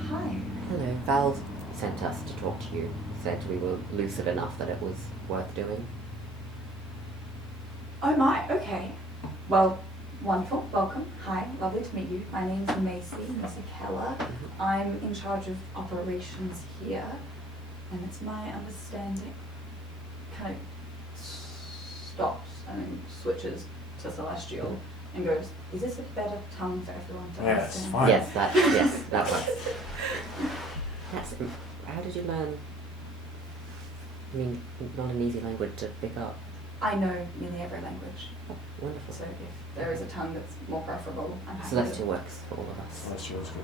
"Hi." Hello, Val sent us to talk to you. Said we were lucid enough that it was worth doing. Oh my, okay. Well, wonderful, welcome. Hi, lovely to meet you. My name's Macy Keller. I'm in charge of operations here, and it's my understanding, kind of stops and then switches to Celestial and goes, "Is this a better tongue for everyone to Yes, understand?" fine. Yes, that works. That's, how did you learn? I mean, not an easy language to pick up. I know nearly every language, Oh, wonderful. so if there is a tongue that's more preferable, I'm happy to. Celestial works for all of us. Oh, she was good.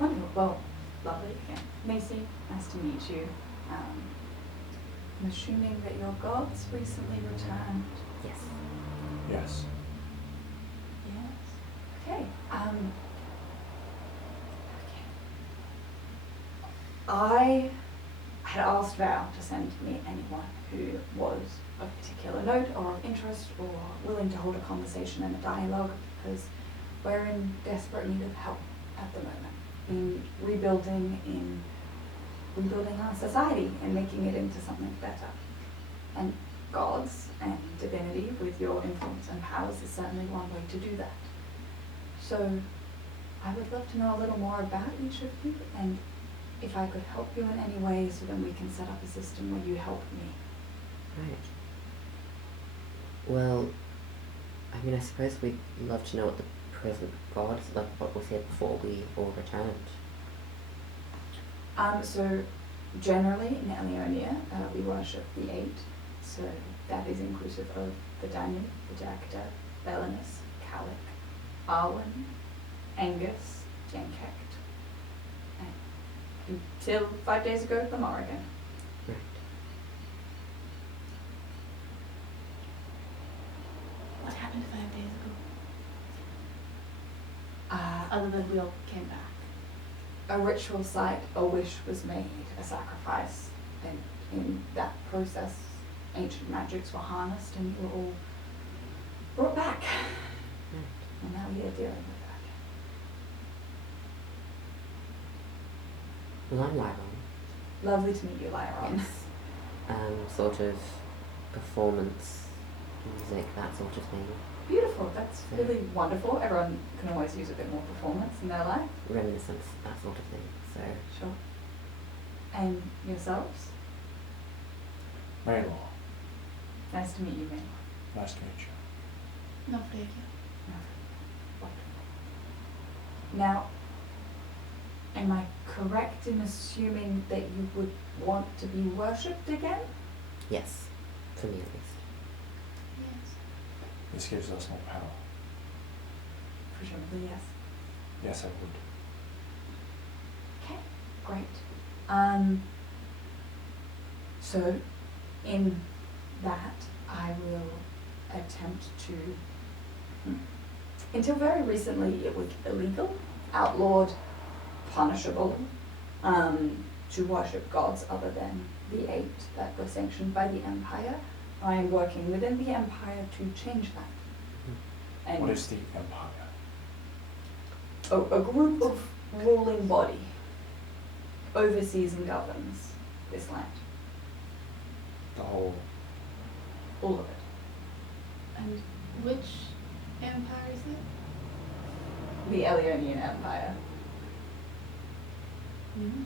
Wonderful. Well, lovely again. Macy, nice to meet you. I'm assuming that your gods recently returned. Yes. Yes. Yes. Okay. I had asked Val to send me anyone who was of particular note or of interest or willing to hold a conversation and a dialogue, because we're in desperate need of help at the moment in rebuilding our society and making it into something better. And gods and divinity with your influence and powers is certainly one way to do that. So I would love to know a little more about each of you, and if I could help you in any way, so then we can set up a system where you help me. Right. Well, I mean, I suppose we'd love to know what the present god, like what was here before we all returned. So generally in Elionia, we worship the eight. So that is inclusive of the Danube, the Jagda, Belinus, Calic, Arwen, Angus, Jankect, and until 5 days ago, the Morrigan. Right. What happened 5 days ago? Uh, Other than we all came back. a ritual site, a wish was made, a sacrifice, and in that process, ancient magics were harnessed and you were all brought back. And now we are dealing with that. Well, I'm Lyron. Lovely to meet you, Lyron. Sort of performance, music, that sort of thing. Beautiful, that's really wonderful. Everyone can always use a bit more performance in their life. Reminiscence, that sort of thing. So, Sure. And yourselves? Maylor, Nice to meet you, May. nice to meet you. No, thank you. Wonderful. Now, am I correct in assuming that you would want to be worshipped again? yes, for me at least. Yes. This gives us more power. Presumably, yes. Yes, I would. Okay, great. So, in that, I will attempt to. Until very recently, it was illegal, outlawed, punishable, to worship gods other than the eight that were sanctioned by the Empire. I am working within the Empire to change that. And What is the Empire? a group of ruling body oversees and governs this land, The whole. all of it. And which empire is it? The Elionian Empire. Mm-hmm.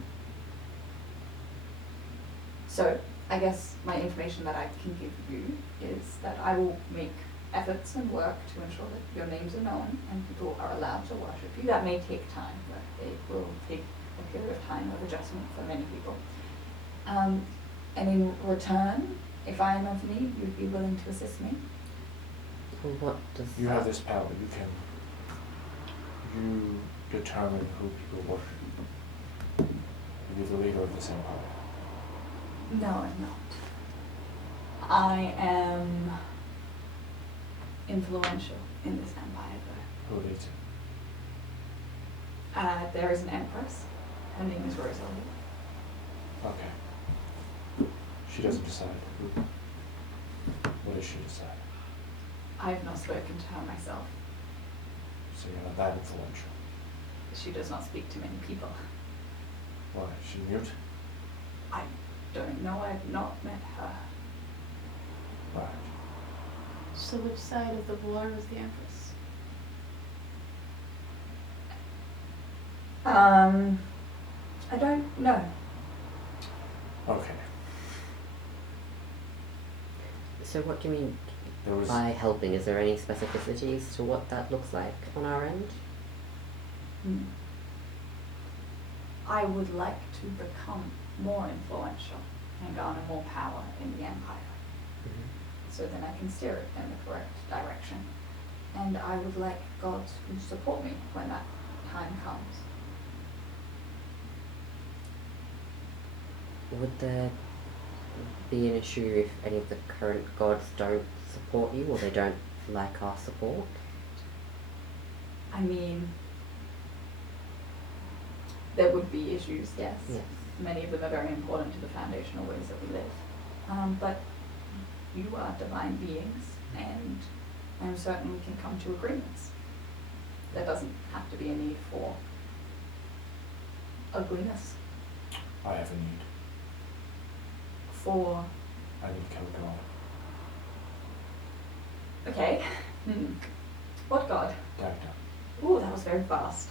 So I guess my information that I can give you is that I will make efforts and work to ensure that your names are known and people are allowed to worship you. That may take time, but it will take a period of time of adjustment for many people. And in return, if I am of need, you'd be willing to assist me. Well, what does You have this power. You can. You determine who people worship. You're the leader of this empire. No, I'm not. I am influential in this empire, though. Who leads it? There is an empress. Her name is Rosalie. Okay. She doesn't decide. What does she decide? I have not spoken to her myself. So you're not that influential. She does not speak to many people. Why? Is she mute? I don't know. I've not met her. Right. So which side of the war was the Empress? I don't know. Okay. So what do you mean There was. by helping? Is there any specificities to what that looks like on our end? I would like to become more influential and garner more power in the empire, so then I can steer it in the correct direction. And I would like gods who support me when that time comes. Would there be an issue if any of the current gods don't support you or they don't like our support? I mean, there would be issues, yes. Yes. Many of them are very important to the foundational ways that we live. But you are divine beings, and I'm certain we can come to agreements. There doesn't have to be a need for ugliness, I have a need. for, I need to kill a god. okay, what god? Dagda. Ooh, that was very fast.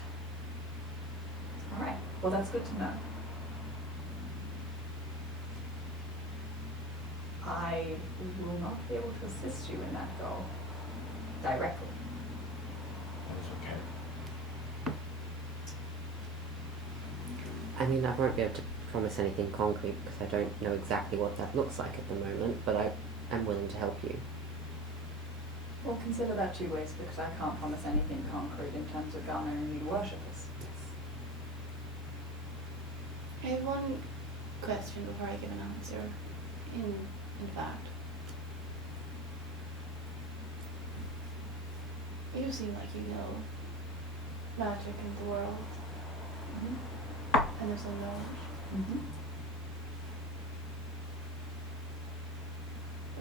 Alright, well that's good to know. I will not be able to assist you in that goal directly. That is okay. I mean, I won't be able to promise anything concrete because I don't know exactly what that looks like at the moment, but I am willing to help you. We'll consider that two ways because I can't promise anything concrete in terms of garnering new worshippers. I have one question before I give an answer. In fact, you seem like you know magic in the world, and there's some knowledge. Mm-hmm.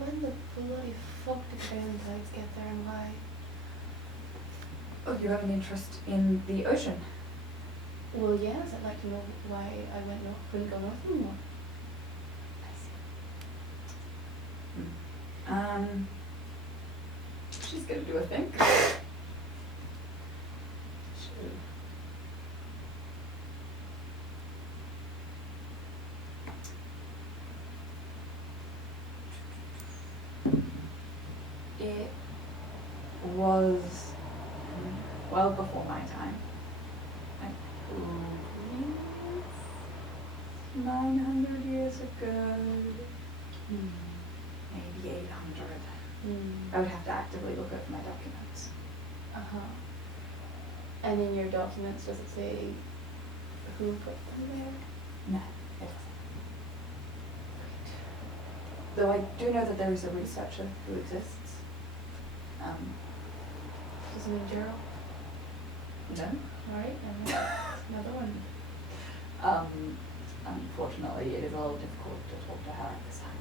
When the bloody fuck did the Valentine's get there and why? Oh, you have an interest in the ocean? Well, yes, I'd like to know why I couldn't go north anymore. I see. She's gonna do a thing. It was well before my time. I believe 900 years ago. Maybe 800. I would have to actively look over my documents. Uh-huh. And in your documents, does it say who put them there? No, it doesn't. Though I do know that there is a researcher who exists. Does it mean Gerald? No. Alright, and another one. Unfortunately, it is a little difficult to talk to her at this time.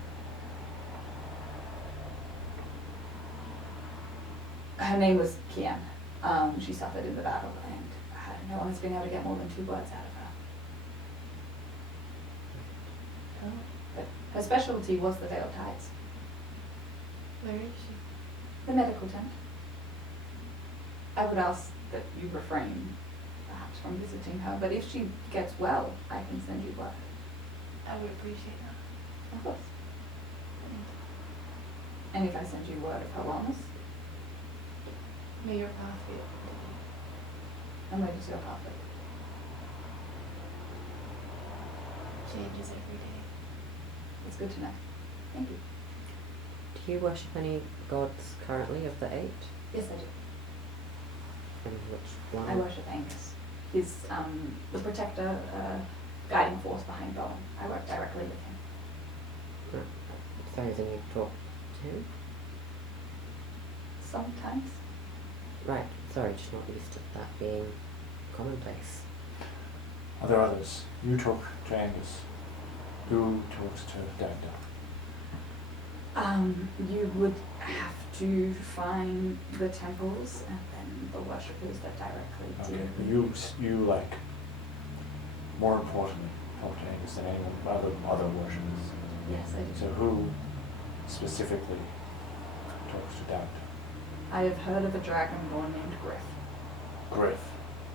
Her name was Kian. She suffered in the battle, and no one has been able to get more than 2 words out of her. Oh, But her specialty was the veiled tides, where is she? the medical tent. I would ask that you refrain, perhaps, from visiting her, but if she gets well, I can send you word. I would appreciate that. Of course. And if I send you word of her wellness, May your path be open. I'm ready to go pathway. Changes every day. It's good to know. Thank you. Do you worship any gods currently of the 8? Yes, I do. And which one? I worship Angus. He's the protector, guiding force behind Bowen. I work directly with him. Oh, sorry, then you talk to him? Sometimes. Right, sorry, just not used to that being commonplace. Are there others? You talk to Angus. Who talks to Dagda? You would have to find the temples and then the worshippers that directly Okay, deal. you like, more importantly, talk to Angus than anyone, other worshippers. Yes, I do. So who specifically talks to Dagda? I have heard of a dragonborn named Griff. Griff.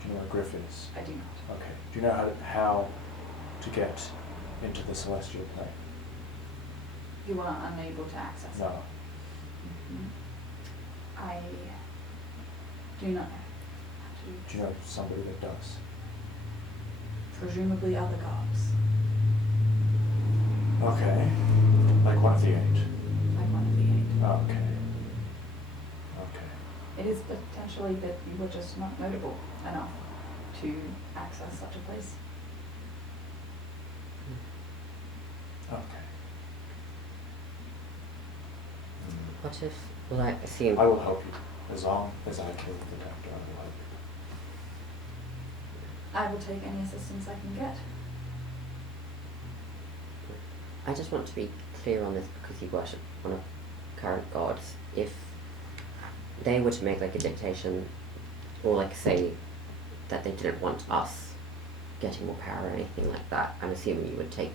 Do you know what Griff is? I do not. Okay. Do you know how to get into the celestial plane? You are unable to access No. it. I do not know how to do Do you know somebody that does? presumably other gods, Okay. Like one of the 8. like one of the 8. Okay. Okay. It is potentially that you were just not notable enough to access such a place. Okay. What if, well, I assume... I will help you as long as I kill the Dagda. I will help you. I will take any assistance I can get. I just want to be clear on this because you worship one of current gods. If they were to make like a dictation or like say that they didn't want us getting more power or anything like that, I'm assuming you would take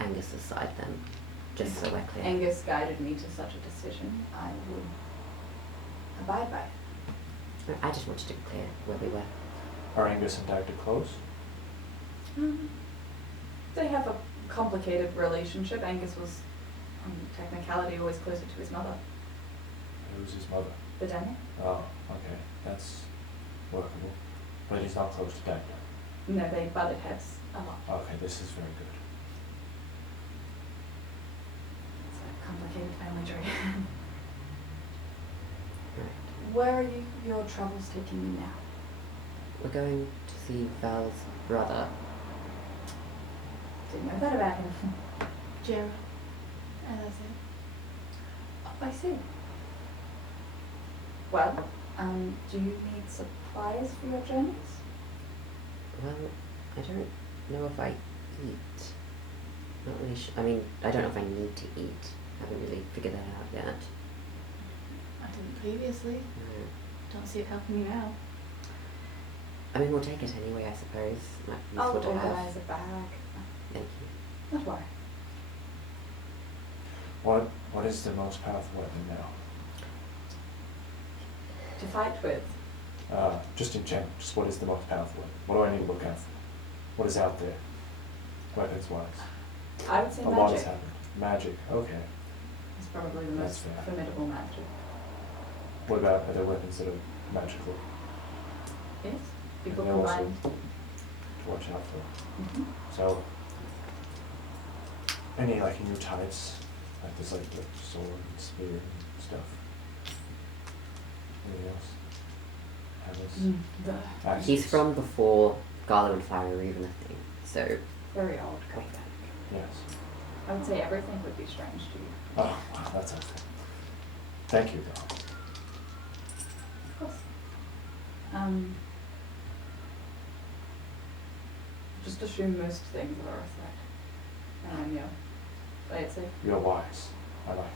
Angus's side then, just so we're clear. Angus guided me to such a decision. I would abide by it. I just wanted to be clear where we were. Are Angus and Dagda close? They have a complicated relationship. Angus was, on technicality, always closer to his mother, Who's his mother? the Daniel. Oh, okay. That's workable. But he's not close to Dagda. No, they butted heads a lot. Okay, this is very good. It's a complicated family tree. Right. Where are your travels taking you now? We're going to see Val's brother. Didn't know that about him. Jera. And that's it. Oh, I see. Well, do you need supplies for your journeys? Well, I don't know if I eat. Not really I mean, I don't know if I need to eat. I haven't really figured that out yet. I didn't previously. No. Don't see it helping you now. I mean, we'll take it anyway, I suppose. Might be I'll useful to have. organize a bag. Thank you. Not worry. What is the most powerful weapon now? To fight with. Just in general, just what is the most powerful weapon? What do I need to look out for? What is out there? Weapons wise. I would say A lot has magic. happened. Magic, okay. It's probably the That's most fair. formidable magic. What about other weapons that are magical Yes? People they're also- combine. to watch out for? Mhm. So, any like new types? Like there's like the sword and spear and stuff. Anything else? Hammers? The Axes? He's from before Garland and Fire were even a thing, so very old Kovac. Yes. I would say everything would be strange to you. Oh, wow, that's okay. Thank you, though. Of course. Just assume most things are a threat. Yeah. Play it safe. You're wise. I like that.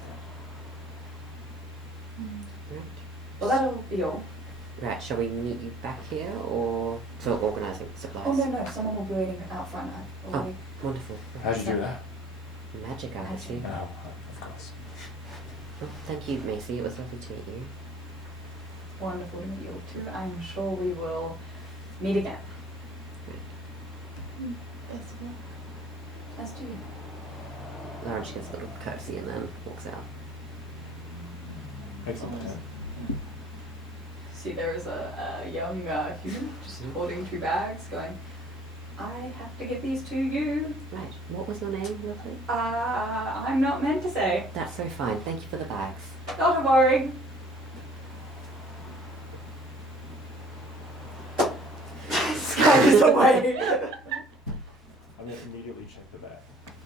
right. Well, that'll be all. Right, shall we meet you back here or for organising supplies? Oh, no, someone will be waiting out front. I've Oh, already. wonderful. How'd you do that? Magic, I see. No, of course. Well, thank you, Macy. It was lovely to meet you. Wonderful to meet you too. I'm sure we will meet again. Best of luck. As to you. Lauren just gives a little curtsy and then walks out. Excellent. See, there is a young human just Mhm. holding 2 bags going, I have to get these to you. Right, what was your name, lovely? I'm not meant to say. That's so fine. Thank you for the bags. Not a worry. Scatters away. I'm gonna immediately check the bag.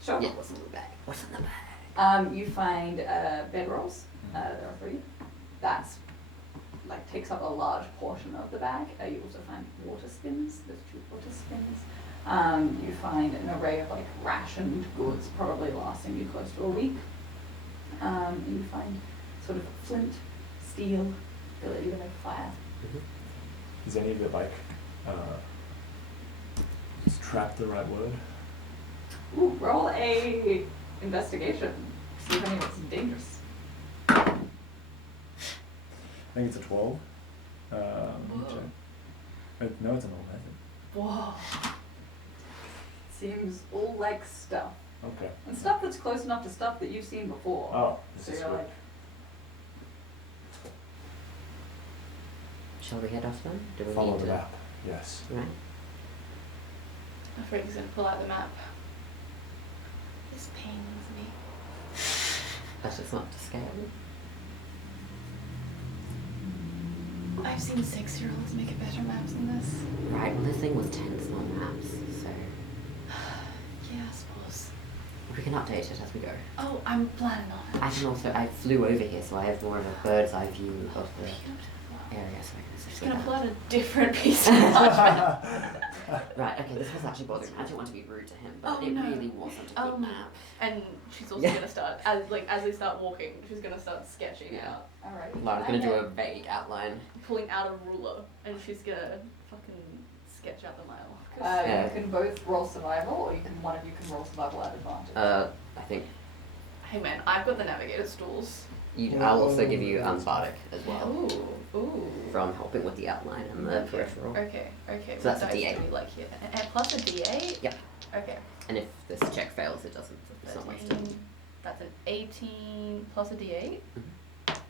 Sure. Yeah, what's in the bag? What's in the bag? You find bedrolls. There are 3. That's like takes up a large portion of the bag. You also find water skins. There's 2 water skins. You find an array of like rationed goods, probably lasting you close to a week. You find sort of flint, steel, ability to make fire. Mm-hmm. Is any of it like, is trap the right word? Ooh, roll a investigation. See if any of it's dangerous. I think it's a 12. Let me check. No, it's an 11. Whoa. Seems all like stuff. Okay. And stuff that's close enough to stuff that you've seen before. Oh, this So is you're good. like, Shall we head off then? Do we Follow need the to? map. Yes. Right. Frank's gonna pull out the map. This pains me. That's just not to scale. I've seen 6-year-olds make better maps than this. Right, well this thing was tense on maps, so Yeah, I suppose. we can update it as we go. Oh, I'm planning on it. I flew over here, so I have more of a bird's eye view of the Beautiful. area, so I can Just assist gonna with pull that. out a different piece of parchment. Right, okay, this was actually bothering me. I didn't want to be rude to him, but Oh, it no. really wasn't a good map. And she's also Yeah. gonna start, as they start walking, she's gonna start sketching Yeah. out, alright. Lauren's gonna do a vague outline. pulling out a ruler, and she's gonna fucking sketch out the mile. 'Cause Yeah. You can both roll survival, or one of you can roll survival at advantage. I think hey man, I've got the navigator's tools. I'll also give you Bardic as well. Ooh, Ooh. from helping with the outline and the peripheral. Okay. So that's a what dice D8. do we like here? And plus a D8? Yep. Okay. And if this check fails, it doesn't. It's not wasted. 13, that's an 18 plus a D8. It's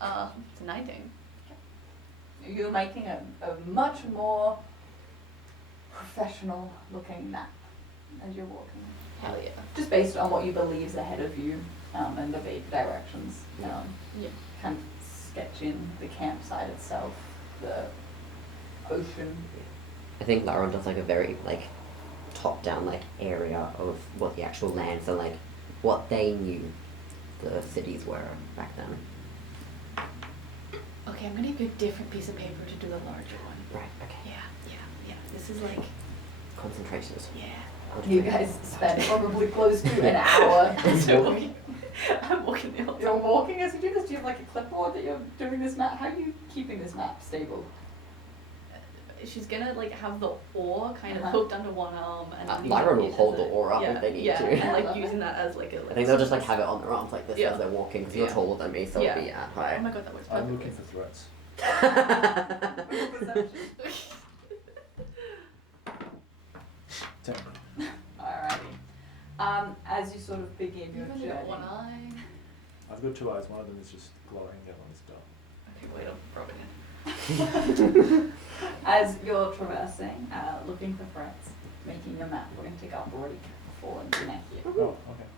a 19. You're making a much more professional looking map as you're walking. Hell yeah. Just based on what you believe is ahead of you and the directions. Yeah. Kind of sketch in the campsite itself, the ocean. I think Laron does like a very like top down like area of what the actual lands and like what they knew the cities were back then. Okay, I'm gonna get a different piece of paper to do the larger one. Right. Okay. Yeah. This is like, Concentrations. yeah. You guys spend probably close to an hour. I'm walking the whole You're time. walking as you do this. Do you have like a clipboard that you're doing this map? How are you keeping this map stable? She's gonna like have the oar kind of Uh-huh. hooked under one arm and then Lyra will use it hold as the oar up if they need yeah, to. and like using that as like a. I think they'll just like have it on their arms like this Yeah. as they're walking because you're Yeah. taller than me, so Yeah. it'll be at Oh height. my god, that works I'm perfectly. looking for threats. Perception. 10. Alrighty. As you sort of begin your You've only got journey. one eye. I've got 2 eyes. One of them is just glowing. The other one is dark. Okay, wait, I'm rubbing it. As you're traversing, looking for threats, making your map, we're going to take our break before dinner here. Oh, okay.